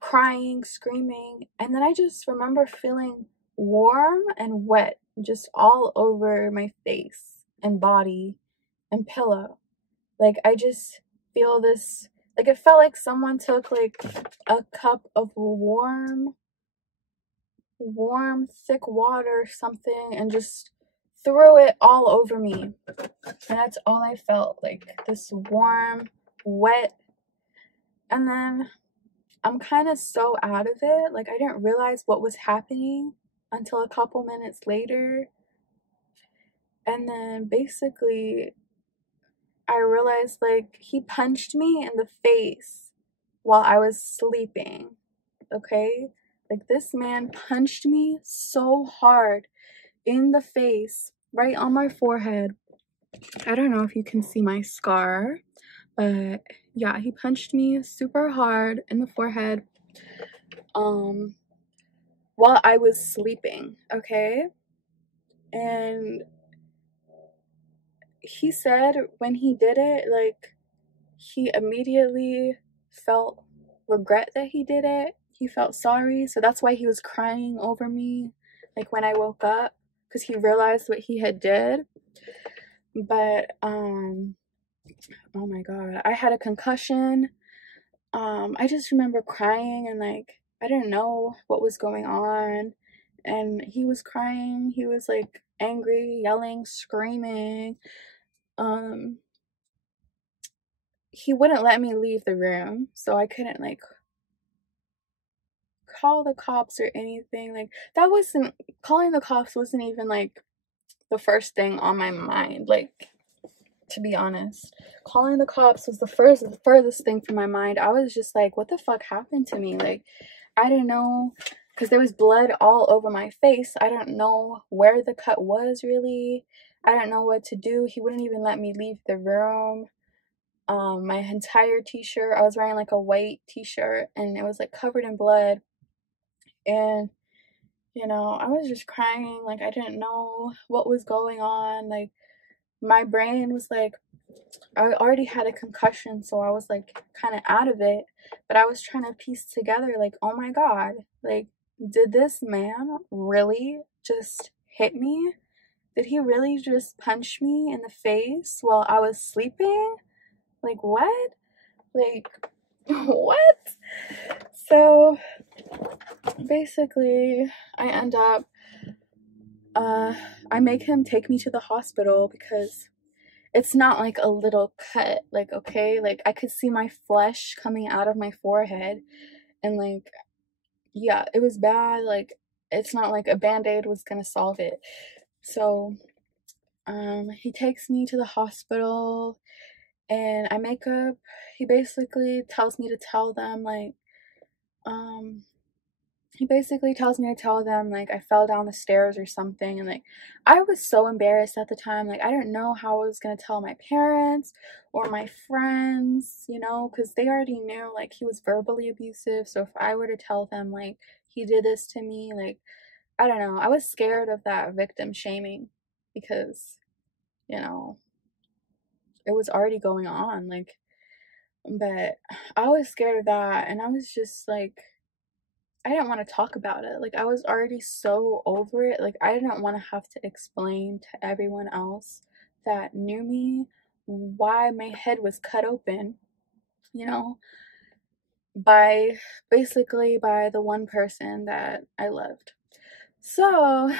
crying, screaming. And then I just remember feeling warm and wet just all over my face and body and pillow. Like I just feel this, like it felt like someone took like a cup of warm, thick water or something and just threw it all over me. And that's all I felt, like this warm, wet. And then I'm kind of so out of it. Like I didn't realize what was happening until a couple minutes later. And then basically I realized like he punched me in the face while I was sleeping. Okay? Like this man punched me so hard in the face, right on my forehead. I don't know if you can see my scar, but yeah, he punched me super hard in the forehead while I was sleeping, okay? And he said when he did it, like he immediately felt regret that he did it. He felt sorry, so that's why he was crying over me like when I woke up, because he realized what he had did. But oh my god, I had a concussion. I just remember crying and like I didn't know what was going on, and he was crying, he was like angry, yelling, screaming. He wouldn't let me leave the room, so I couldn't like call the cops or anything. Like that wasn't, calling the cops wasn't even like the first thing on my mind, like, to be honest. Calling the cops was the furthest thing from my mind. I was just like, what the fuck happened to me? Like I didn't know, because there was blood all over my face. I don't know where the cut was really. I didn't know what to do. He wouldn't even let me leave the room. My entire t-shirt, I was wearing like a white t-shirt and it was like covered in blood. And you know, I was just crying, like I didn't know what was going on. Like my brain was like, I already had a concussion, so I was like kind of out of it, but I was trying to piece together like, oh my god, like did this man really just hit me? Did he really just punch me in the face while I was sleeping? Like what? Like what? So basically I end up I make him take me to the hospital because it's not like a little cut, like okay, like I could see my flesh coming out of my forehead, and like yeah, it was bad. Like it's not like a band-aid was gonna solve it. So he takes me to the hospital and I make up, he basically tells me to tell them like um he basically tells me to tell them like I fell down the stairs or something. And like I was so embarrassed at the time, like I didn't know how I was going to tell my parents or my friends, you know, because they already knew like he was verbally abusive. So if I were to tell them like he did this to me, like I don't know, I was scared of that victim shaming, because you know it was already going on, like, but I was scared of that. And I was just like, I didn't want to talk about it. Like I was already so over it. Like I didn't want to have to explain to everyone else that knew me why my head was cut open, you know, by basically by the one person that I loved. So,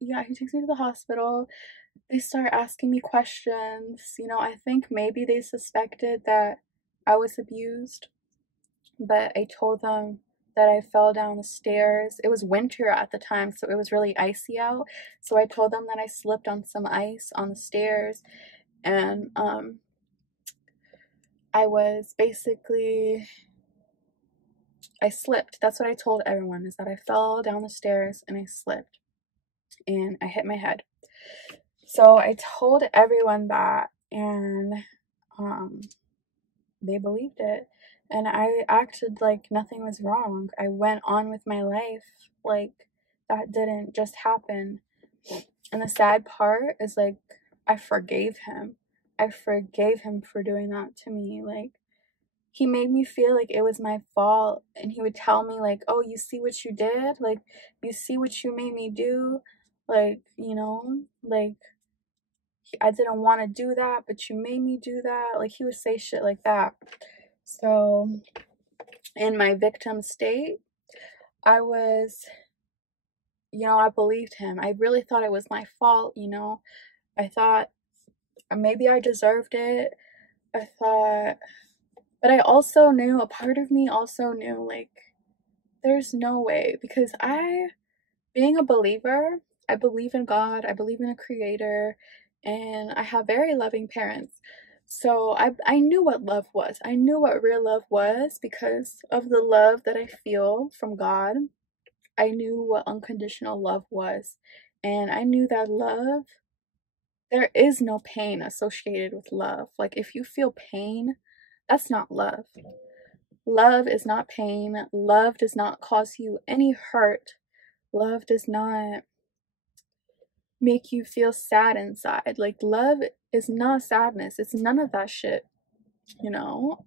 yeah, he takes me to the hospital. They start asking me questions. You know, I think maybe they suspected that I was abused, but I told them that I fell down the stairs. It was winter at the time, so it was really icy out. So I told them that I slipped on some ice on the stairs, and I was basically, I slipped. That's what I told everyone, is that I fell down the stairs and I slipped and I hit my head. So I told everyone that, and they believed it. And I acted like nothing was wrong. I went on with my life like that didn't just happen. And the sad part is, like, I forgave him. I forgave him for doing that to me. Like, he made me feel like it was my fault, and he would tell me, like, oh, you see what you did? Like, you see what you made me do? Like, you know, like, I didn't want to do that, but you made me do that. Like, he would say shit like that. So, in my victim state, I was, I believed him. I really thought it was my fault, I thought maybe I deserved it. I thought, but I also knew, a part of me also knew, like, there's no way, because being a believer, I believe in God, I believe in a creator, and I have very loving parents. So I knew what love was. I knew what real love was because of the love that I feel from God. I knew what unconditional love was. And I knew that love, there is no pain associated with love. Like, if you feel pain, that's not love. Love is not pain. Love does not cause you any hurt. Love does not make you feel sad inside. Like, love is not sadness. It's none of that shit, you know?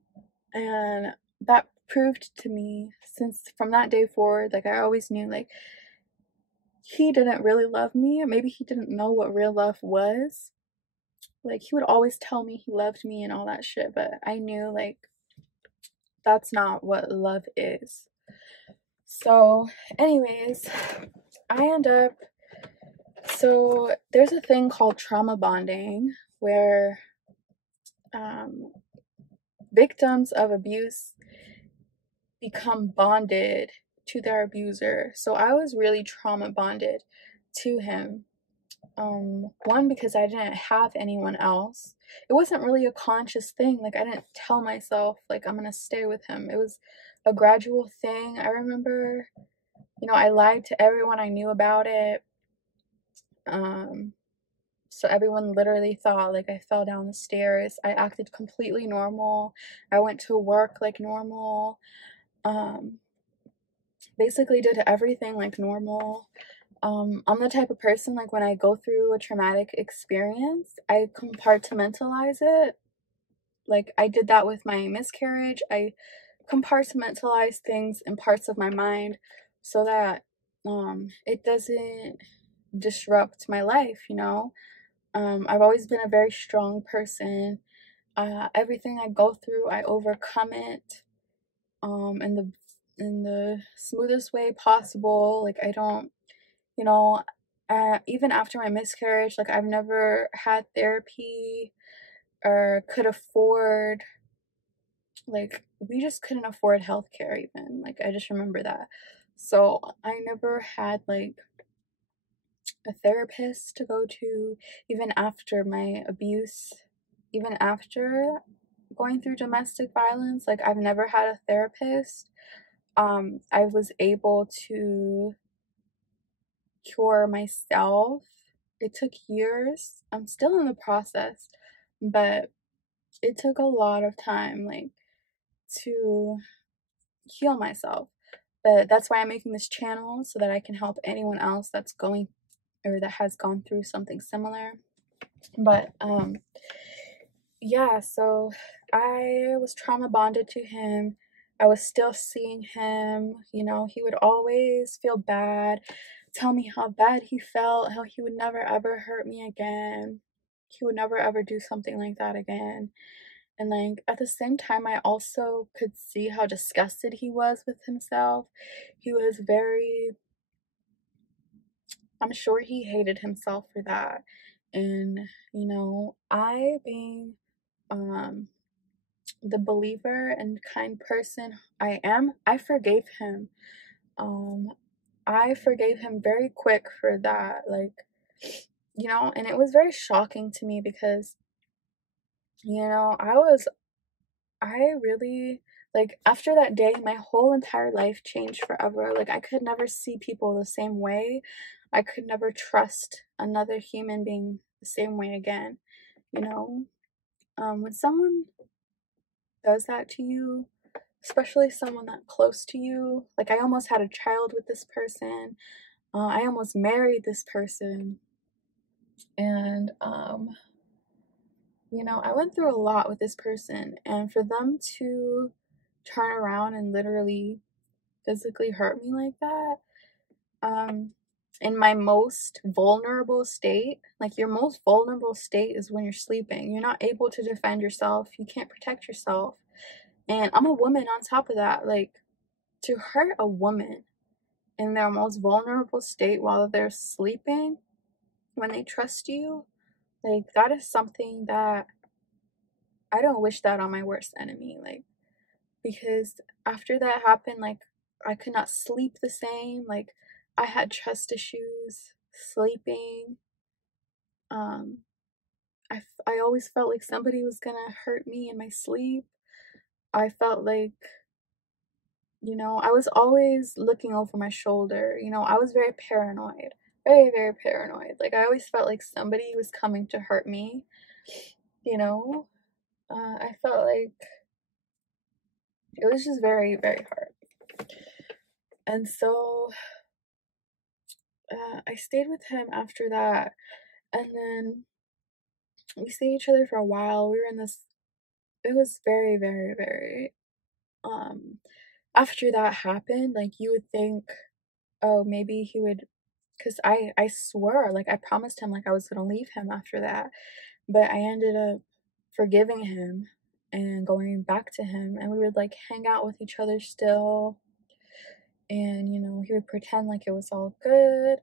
And that proved to me, since from that day forward, like, I always knew, like, he didn't really love me. Maybe he didn't know what real love was. Like, he would always tell me he loved me and all that shit, but I knew, like, that's not what love is. So, anyways, I end up, so there's a thing called trauma bonding where victims of abuse become bonded to their abuser. So I was really trauma bonded to him. One, because I didn't have anyone else. It wasn't really a conscious thing. Like, I didn't tell myself, like, I'm gonna stay with him. It was a gradual thing. I remember, I lied to everyone I knew about it. So everyone literally thought, like, I fell down the stairs. I acted completely normal. I went to work like normal. Basically did everything like normal. I'm the type of person, like, when I go through a traumatic experience, I compartmentalize it. Like, I did that with my miscarriage. I compartmentalize things in parts of my mind so that it doesn't disrupt my life, I've always been a very strong person. Everything I go through, I overcome it in the smoothest way possible. Like, I don't, even after my miscarriage, like, I've never had therapy or could afford, like, we just couldn't afford healthcare even. Like, I just remember that. So I never had, like, a therapist to go to, even after my abuse, even after going through domestic violence. Like, I've never had a therapist. I was able to cure myself. It took years. I'm still in the process, but it took a lot of time, like, to heal myself. But that's why I'm making this channel, so that I can help anyone else that's going, or that has gone through something similar. But yeah, so I was trauma bonded to him. I was still seeing him, he would always feel bad, tell me how bad he felt, how he would never ever hurt me again. He would never ever do something like that again. And, like, at the same time, I also could see how disgusted he was with himself. He was very, I'm sure he hated himself for that. And, I being the believer and kind person I am, I forgave him. I forgave him very quick for that. Like, and it was very shocking to me because, I really, like, after that day, my whole entire life changed forever. Like, I could never see people the same way. I could never trust another human being the same way again, when someone does that to you, especially someone that close to you, like, I almost had a child with this person. I almost married this person, and you know, I went through a lot with this person, and for them to turn around and literally physically hurt me like that, in my most vulnerable state, like your most vulnerable state is when you're sleeping. You're not able to defend yourself, you can't protect yourself. And I'm a woman on top of that. Like, to hurt a woman in their most vulnerable state while they're sleeping, when they trust you, like, that is something that I don't wish that on my worst enemy. Like, because after that happened, like, I could not sleep the same. Like, I had trust issues sleeping. um I always felt like somebody was gonna hurt me in my sleep. I felt like, you know, I was always looking over my shoulder. You know, I was very paranoid, very, very paranoid. Like, I always felt like somebody was coming to hurt me, you know. I felt like it was just very, very hard. And so I stayed with him after that. And then we stayed each other for a while. We were in this, it was very, very, very, after that happened, like, you would think, oh, maybe he would, because I swore, like, I promised him, like, I was gonna leave him after that. But I ended up forgiving him and going back to him, and we would, like, hang out with each other still. And, you know, he would pretend like it was all good.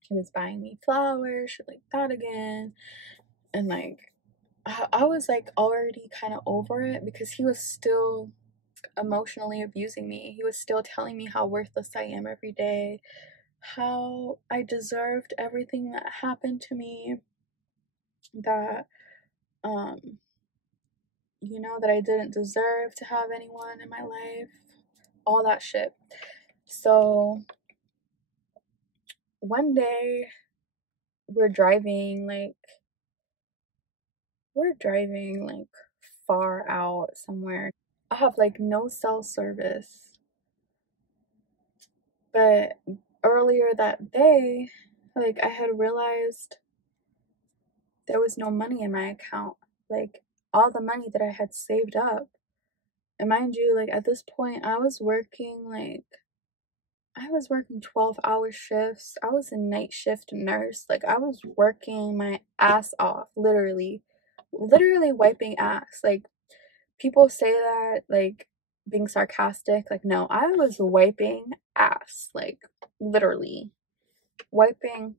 He was buying me flowers, shit like that again. And, like, I was, like, already kind of over it, because he was still emotionally abusing me. He was still telling me how worthless I am every day, how I deserved everything that happened to me, that, you know, that I didn't deserve to have anyone in my life, all that shit. So one day we're driving, like, far out somewhere. I have, like, no cell service. But earlier that day, like, I had realized there was no money in my account. Like, all the money that I had saved up. And mind you, like, at this point, I was working 12-hour shifts. I was a night shift nurse. Like, I was working my ass off, literally wiping ass. Like, people say that, like, being sarcastic. Like, no, I was wiping ass, like, literally wiping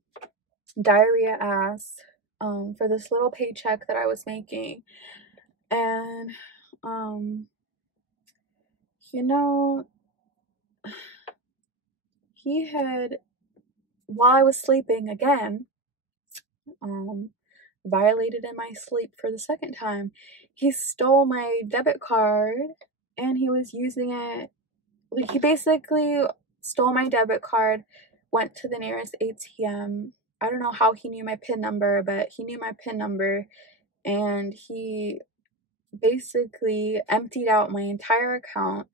diarrhea ass, for this little paycheck that I was making. And you know, he had, while I was sleeping again, violated in my sleep for the second time. He stole my debit card, and he was using it, like, he basically stole my debit card, went to the nearest ATM. I don't know how he knew my PIN number, but he knew my PIN number, and he basically emptied out my entire account,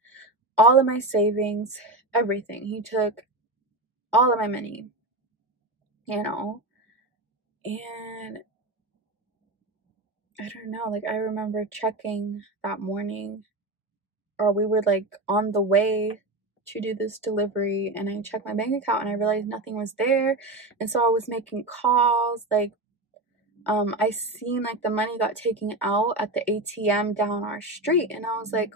all of my savings, everything. He took all of my money, you know. And I don't know, like, I remember checking that morning, or we were, like, on the way to do this delivery, and I checked my bank account and I realized nothing was there. And so I was making calls, like, I seen, like, the money got taken out at the ATM down our street, and I was like,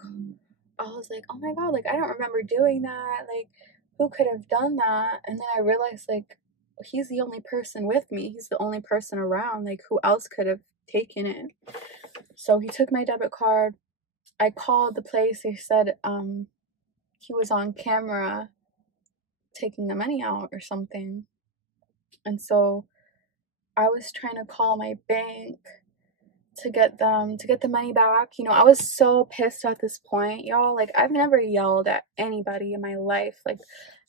oh my god, like, I don't remember doing that. Like, who could have done that? And then I realized, like, he's the only person with me. He's the only person around. Like, who else could have taken it? So he took my debit card. I called the place. They said he was on camera taking the money out or something. And so I was trying to call my bank to get the money back. You know, I was so pissed at this point, y'all. Like, I've never yelled at anybody in my life. Like,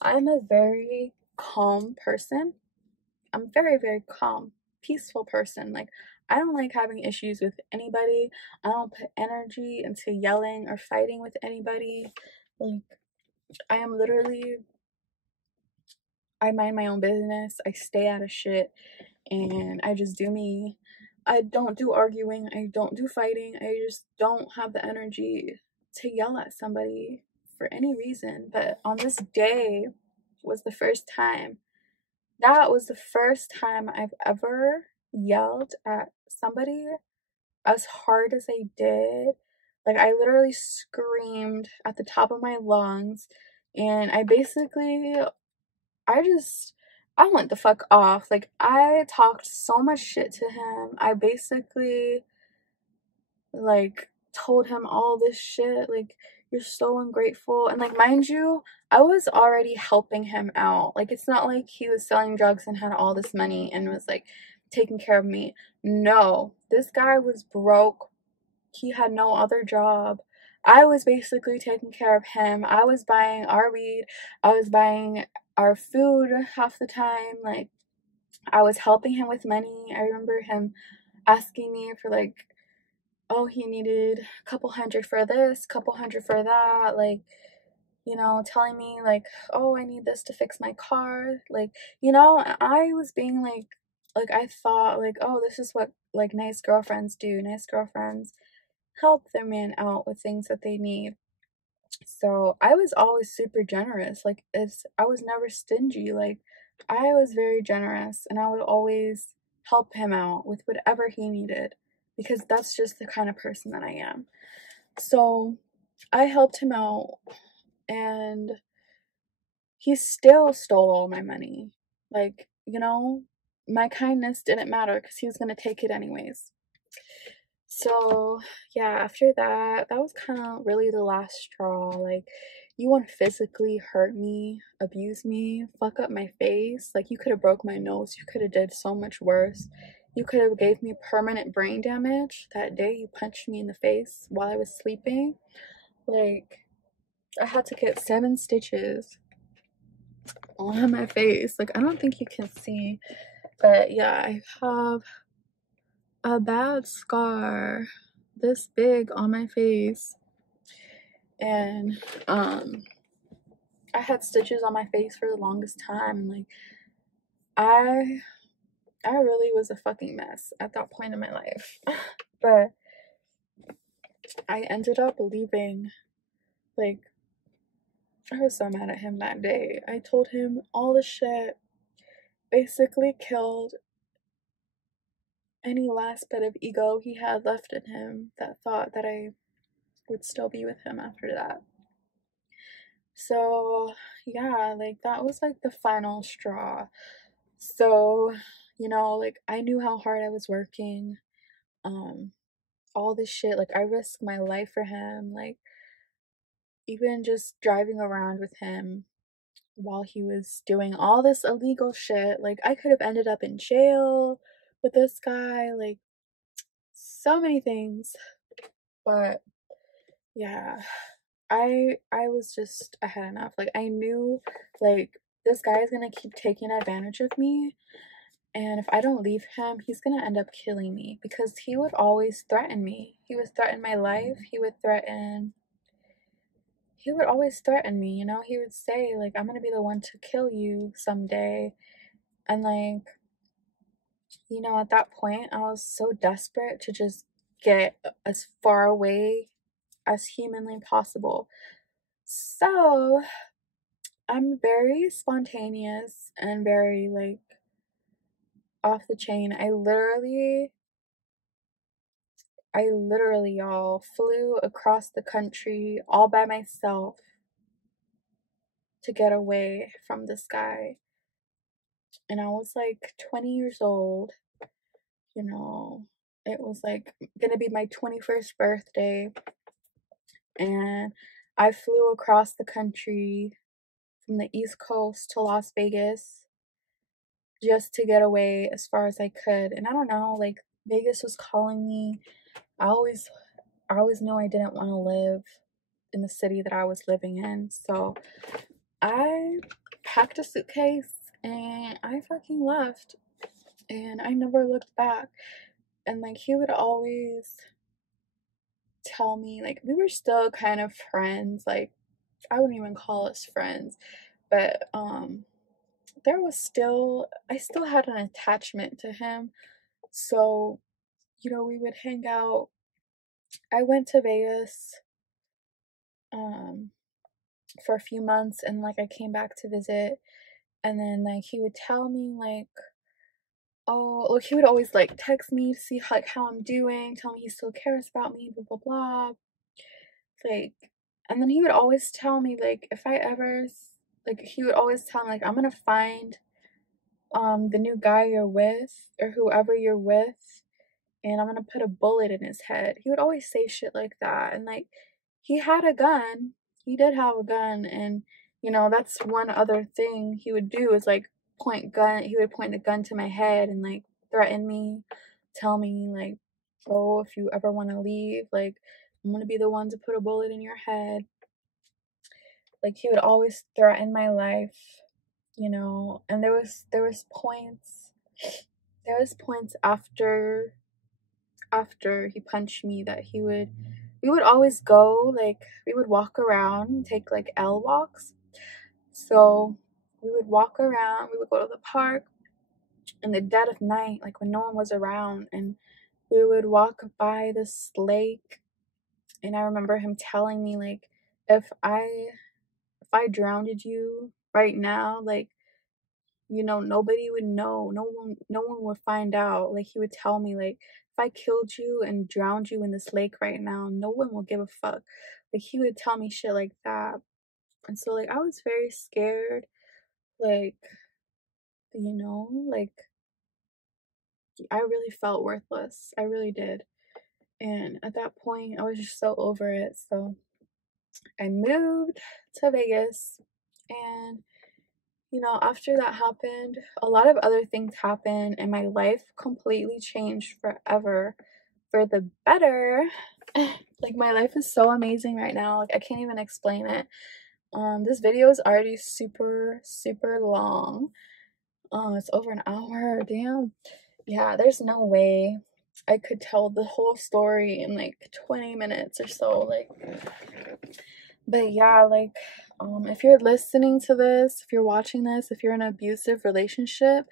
I'm a very calm person. I'm very, very calm, peaceful person. Like, I don't like having issues with anybody. I don't put energy into yelling or fighting with anybody. Like, I am literally I mind my own business, I stay out of shit, and I just do me. I don't do arguing, I don't do fighting, I just don't have the energy to yell at somebody for any reason. But on this day was the first time, that was the first time I've ever yelled at somebody as hard as I did. Like, I literally screamed at the top of my lungs, and I just, I went the fuck off. Like, I talked so much shit to him. I basically, like, told him all this shit. Like, you're so ungrateful. And, like, mind you, I was already helping him out. Like, it's not like he was selling drugs and had all this money and was, like, taking care of me. No, this guy was broke. He had no other job. I was basically taking care of him. I was buying our weed. I was buying our food half the time. Like, I was helping him with money. I remember him asking me for, like, oh, he needed a couple hundred for this, couple hundred for that. Like, you know, telling me, like, oh, I need this to fix my car. Like, you know, I was being like, I thought, like, oh, this is what, like, nice girlfriends do. Nice girlfriends help their man out with things that they need. So I was always super generous. Like, I was never stingy. Like, I was very generous, and I would always help him out with whatever he needed, because that's just the kind of person that I am. So I helped him out, and he still stole all my money. Like, you know, my kindness didn't matter because he was going to take it anyways. So, yeah, after that, that was kind of really the last straw. Like, you want to physically hurt me, abuse me, fuck up my face. Like, you could have broke my nose. You could have did so much worse. You could have gave me permanent brain damage. That day you punched me in the face while I was sleeping. Like, I had to get 7 stitches on my face. Like, I don't think you can see, but yeah, I have a bad scar this big on my face, and I had stitches on my face for the longest time. Like, I I really was a fucking mess at that point in my life. But I ended up leaving. Like, I was so mad at him that day. I told him all the shit, basically killed any last bit of ego he had left in him that thought that I would still be with him after that. So, yeah, like, that was like the final straw. So, you know, like, I knew how hard I was working. All this shit, like, I risked my life for him. Like, even just driving around with him while he was doing all this illegal shit. Like, I could have ended up in jail with this guy. Like, so many things. But yeah, I was just, I had enough. Like, I knew, like, this guy is gonna keep taking advantage of me, and if I don't leave him, he's gonna end up killing me, because he would always threaten me. He would threaten my life. He would always threaten me, you know? He would say, like, I'm gonna be the one to kill you someday. And, like, you know, at that point, I was so desperate to just get as far away as humanly possible. So, I'm very spontaneous and very, like, off the chain. I literally, y'all, flew across the country all by myself to get away from this guy. And I was like 20 years old, you know. It was like gonna be my 21st birthday, and I flew across the country from the East Coast to Las Vegas just to get away as far as I could. And I don't know, like, Vegas was calling me. I always knew I didn't want to live in the city that I was living in. So I packed a suitcase and I fucking left. And I never looked back. And, like, he would always tell me, like, we were still kind of friends. Like, I wouldn't even call us friends. But I still had an attachment to him. So, we would hang out. I went to Vegas um for a few months, and like I came back to visit, and then like he would tell me like, oh, like he would always like text me to see like how I'm doing, tell me he still cares about me, blah blah blah. Like, and then he would always tell me like if I ever like he would always tell me like I'm gonna find the new guy you're with or whoever you're with, and I'm gonna put a bullet in his head. He would always say shit like that. And like he had a gun. He did have a gun, and that's one other thing he would do is like he would point the gun to my head and like threaten me, tell me like, oh, if you ever want to leave, like I'm gonna be the one to put a bullet in your head. Like he would always threaten my life, and there was points after he punched me that we would always go, like we would walk around, take like L walks. So we would walk around, we would go to the park in the dead of night, like when no one was around, and we would walk by this lake. And I remember him telling me like, if I drowned you right now, like nobody would know, no one would find out. Like he would tell me like, if I killed you and drowned you in this lake right now, no one will give a fuck. Like he would tell me shit like that. And so like I was very scared, like like I really felt worthless. I really did. And at that point I was just so over it. So I moved to Vegas, and after that happened, a lot of other things happened, and my life completely changed forever for the better. Like, my life is so amazing right now. Like, I can't even explain it. This video is already super, super long. It's over an hour. Damn. Yeah, there's no way I could tell the whole story in like 20 minutes or so. Like, but yeah, like, if you're listening to this, if you're watching this, if you're in an abusive relationship,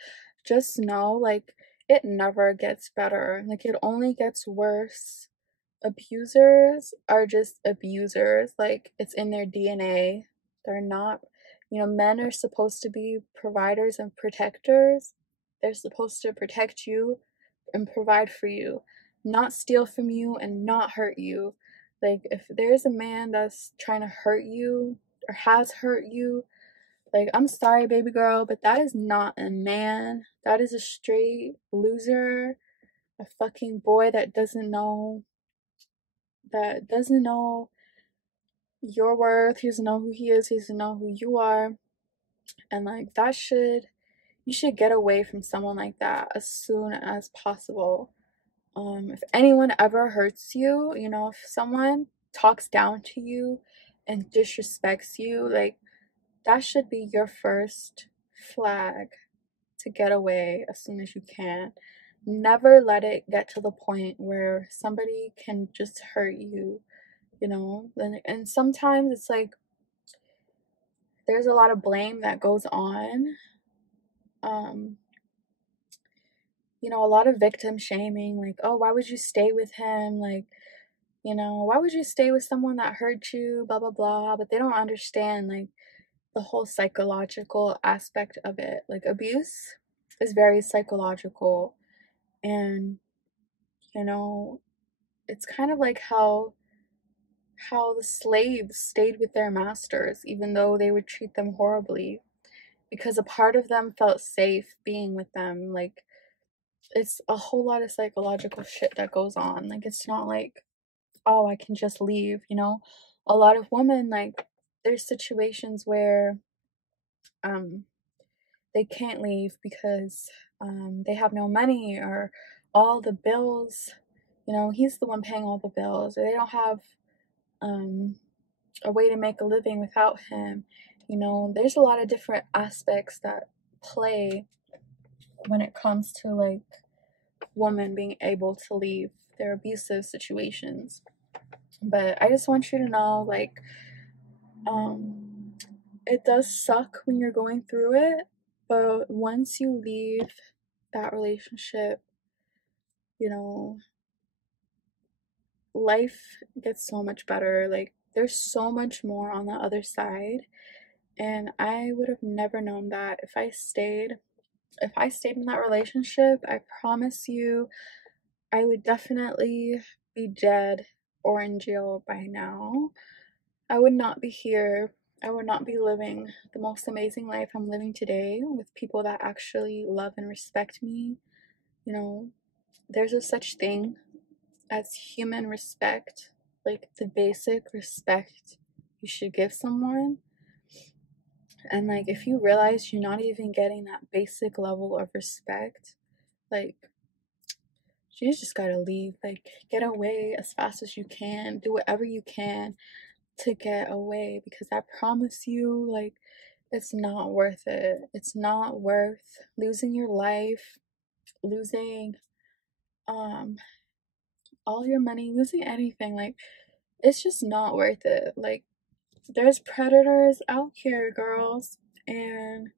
just know, like, it never gets better. Like, it only gets worse. Abusers are just abusers. Like, it's in their DNA. They're not, men are supposed to be providers and protectors. They're supposed to protect you and provide for you, not steal from you and not hurt you. Like, if there's a man that's trying to hurt you or has hurt you, like, I'm sorry, baby girl, but that is not a man. That is a straight loser, a fucking boy that doesn't know your worth. He doesn't know who he is. He doesn't know who you are. And like, you should get away from someone like that as soon as possible. If anyone ever hurts you, if someone talks down to you and disrespects you, like, that should be your first flag to get away as soon as you can. Never let it get to the point where somebody can just hurt you, and sometimes it's like there's a lot of blame that goes on. A lot of victim shaming, like, oh, why would you stay with him? Like, why would you stay with someone that hurt you? Blah, blah, blah. But they don't understand, like, the whole psychological aspect of it. Like, abuse is very psychological. And, it's kind of like how the slaves stayed with their masters, even though they would treat them horribly, because a part of them felt safe being with them. Like, it's a whole lot of psychological shit that goes on. Like, it's not like, oh, I can just leave, A lot of women, like, there's situations where they can't leave because they have no money, or all the bills, he's the one paying all the bills, or they don't have a way to make a living without him. There's a lot of different aspects that play when it comes to like women being able to leave their abusive situations. But I just want you to know, like, it does suck when you're going through it, But once you leave that relationship, you know, life gets so much better. Like, there's so much more on the other side. And I would have never known that if I stayed. If I stayed in that relationship, I promise you, I would definitely be dead or in jail by now. I would not be here. I would not be living the most amazing life I'm living today with people that actually love and respect me. You know, there's a such thing as human respect, like the basic respect you should give someone. And like, if you realize you're not even getting that basic level of respect, like, you just gotta leave. Like, get away as fast as you can. Do whatever you can to get away, because I promise you, like, it's not worth it. It's not worth losing your life, losing all your money, losing anything. Like, it's just not worth it. Like, there's predators out here, girls, and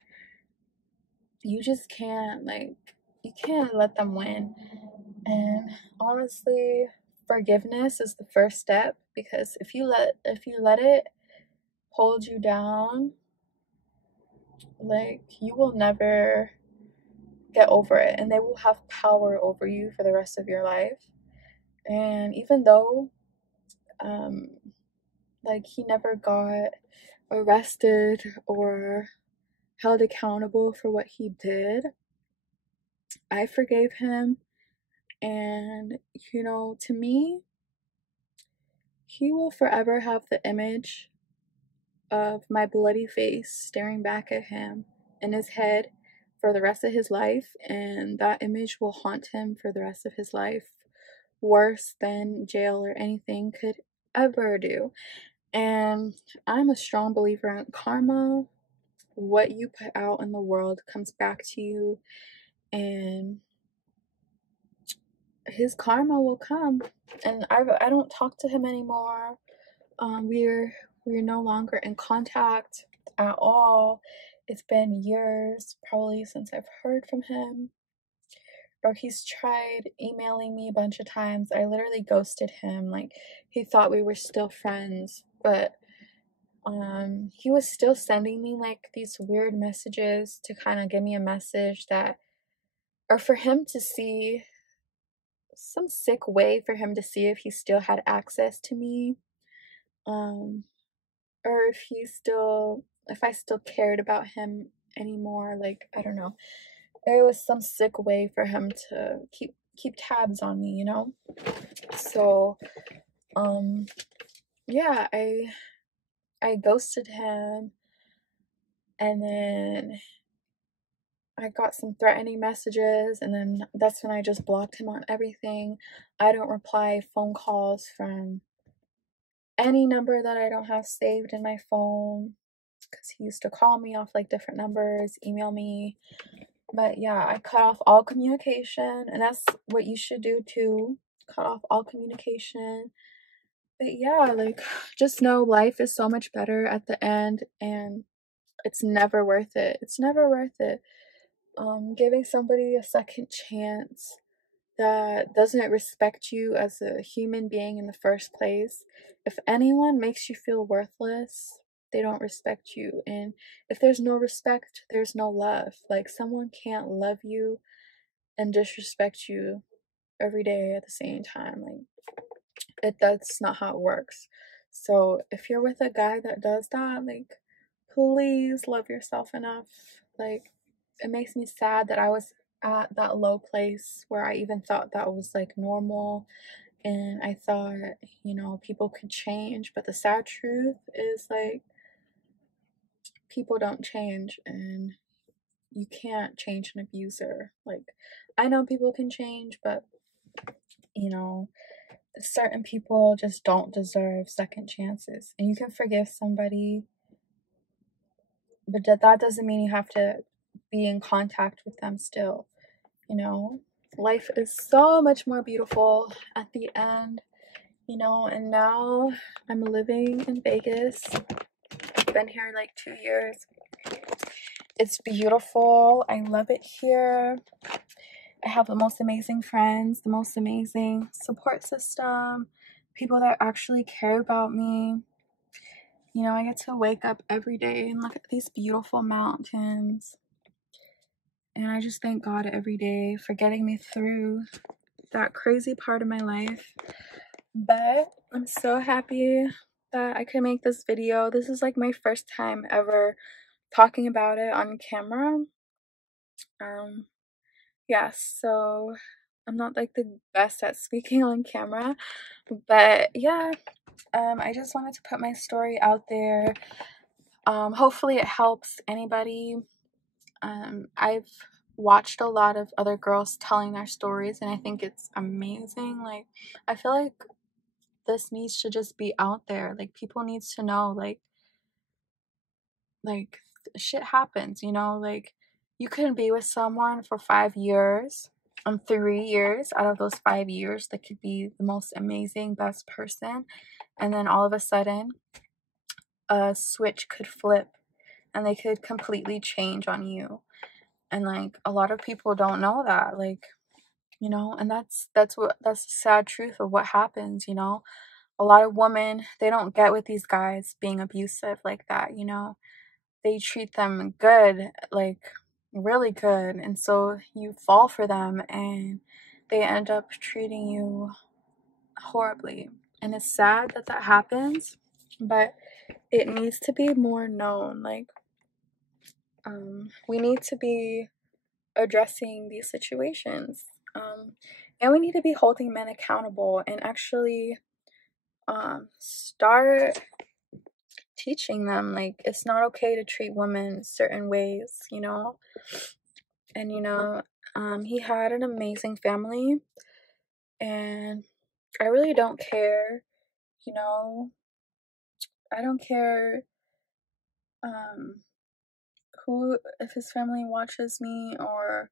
you just can't, like, you can't let them win. And honestly, forgiveness is the first step, because if you let it hold you down, like, you will never get over it, and they will have power over you for the rest of your life. And even though um like, he never got arrested or held accountable for what he did, I forgave him. And to me, he will forever have the image of my bloody face staring back at him in his head for the rest of his life, and that image will haunt him for the rest of his life, worse than jail or anything could ever do. And I'm a strong believer in karma. What you put out in the world comes back to you, and his karma will come. And I don't talk to him anymore. We're no longer in contact at all. It's been years probably since I've heard from him, or he's tried emailing me a bunch of times. I literally ghosted him. Like, he thought we were still friends, but he was still sending me like these weird messages to kind of give me a message that, or for him to see, some sick way for him to see if he still had access to me, um or if I still cared about him anymore. Like, I don't know, there was some sick way for him to keep tabs on me. So yeah, I ghosted him, and then I got some threatening messages, and then that's when I just blocked him on everything. I don't reply phone calls from any number that I don't have saved in my phone, because he used to call me off like different numbers, email me. But yeah, I cut off all communication, and that's what you should do too. Cut off all communication. But yeah, like, just know life is so much better at the end, and it's never worth it. It's never worth it. Giving somebody a second chance that doesn't respect you as a human being in the first place. If anyone makes you feel worthless, they don't respect you. And if there's no respect, there's no love. Like, someone can't love you and disrespect you every day at the same time. Like, that's not how it works. So if you're with a guy that does that, like, please love yourself enough. Like, it makes me sad that I was at that low place where I even thought that was like normal, and I thought, people could change. But the sad truth is, like, people don't change, and you can't change an abuser. Like, I know people can change, but certain people just don't deserve second chances. And you can forgive somebody, but that doesn't mean you have to be in contact with them still. Life is so much more beautiful at the end. And now I'm living in Vegas. I've been here like 2 years, It's beautiful. I love it here. I have the most amazing friends, the most amazing support system, people that actually care about me. You know, I get to wake up every day and look at these beautiful mountains. And I just thank God every day for getting me through that crazy part of my life. But I'm so happy that I could make this video. This is like my first time ever talking about it on camera. Yeah, so I'm not like the best at speaking on camera, but yeah, I just wanted to put my story out there. Hopefully it helps anybody. I've watched a lot of other girls telling their stories, and I think it's amazing. Like, I feel like this needs to just be out there. Like, people needs to know, like shit happens, you know? Like, you can be with someone for 5 years, 3 years out of those 5 years, that could be the most amazing, best person, and then all of a sudden, a switch could flip, and they could completely change on you. And like, a lot of people don't know that, like, you know, and that's the sad truth of what happens, you know. A lot of women, they don't get with these guys being abusive like that, you know. They treat them good, like really good, and so you fall for them and they end up treating you horribly. And it's sad that that happens, but it needs to be more known. Like, we need to be addressing these situations, and we need to be holding men accountable and actually start teaching them, like, it's not okay to treat women certain ways, you know. And you know, he had an amazing family, and I really don't care, you know. I don't care who, if his family watches me, or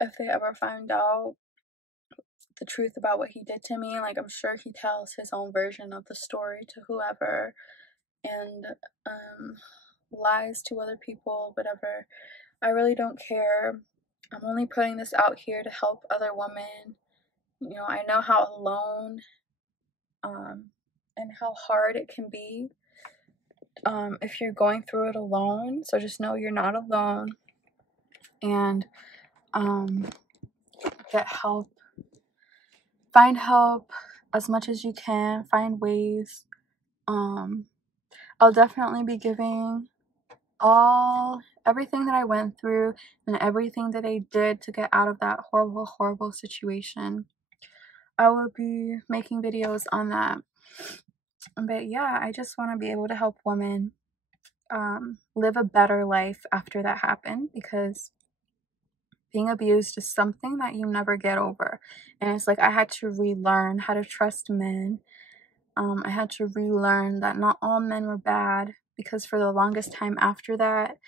if they ever find out the truth about what he did to me. Like, I'm sure he tells his own version of the story to whoever, and lies to other people, whatever. I really don't care. I'm only putting this out here to help other women. You know, I know how alone and how hard it can be if you're going through it alone. So just know you're not alone, and get help. Find help as much as you can. Find ways. I'll definitely be giving everything that I went through and everything that I did to get out of that horrible, horrible situation. I will be making videos on that. But yeah, I just want to be able to help women live a better life after that happened, because being abused is something that you never get over. And it's like, I had to relearn how to trust men. I had to relearn that not all men were bad, because for the longest time after that,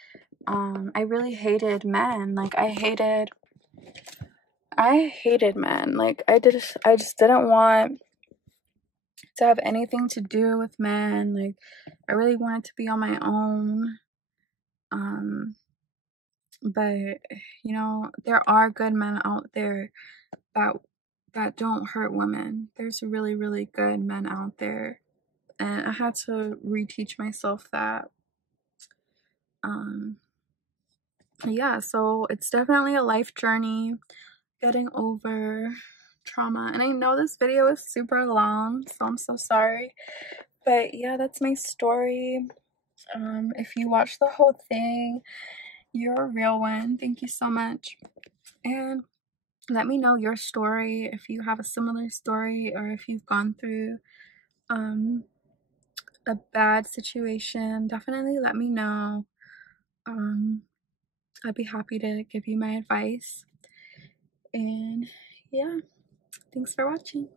I really hated men. Like, I hated men. Like, I just didn't want to have anything to do with men. Like, I really wanted to be on my own. But you know, there are good men out there that don't hurt women. There's really, really good men out there, and I had to reteach myself that. Yeah, so it's definitely a life journey, getting over trauma. And I know this video is super long, so I'm so sorry. But yeah, that's my story. If you watch the whole thing, you're a real one. Thank you so much. And let me know your story, if you have a similar story, or if you've gone through a bad situation. Definitely let me know. I'd be happy to give you my advice. And yeah, thanks for watching.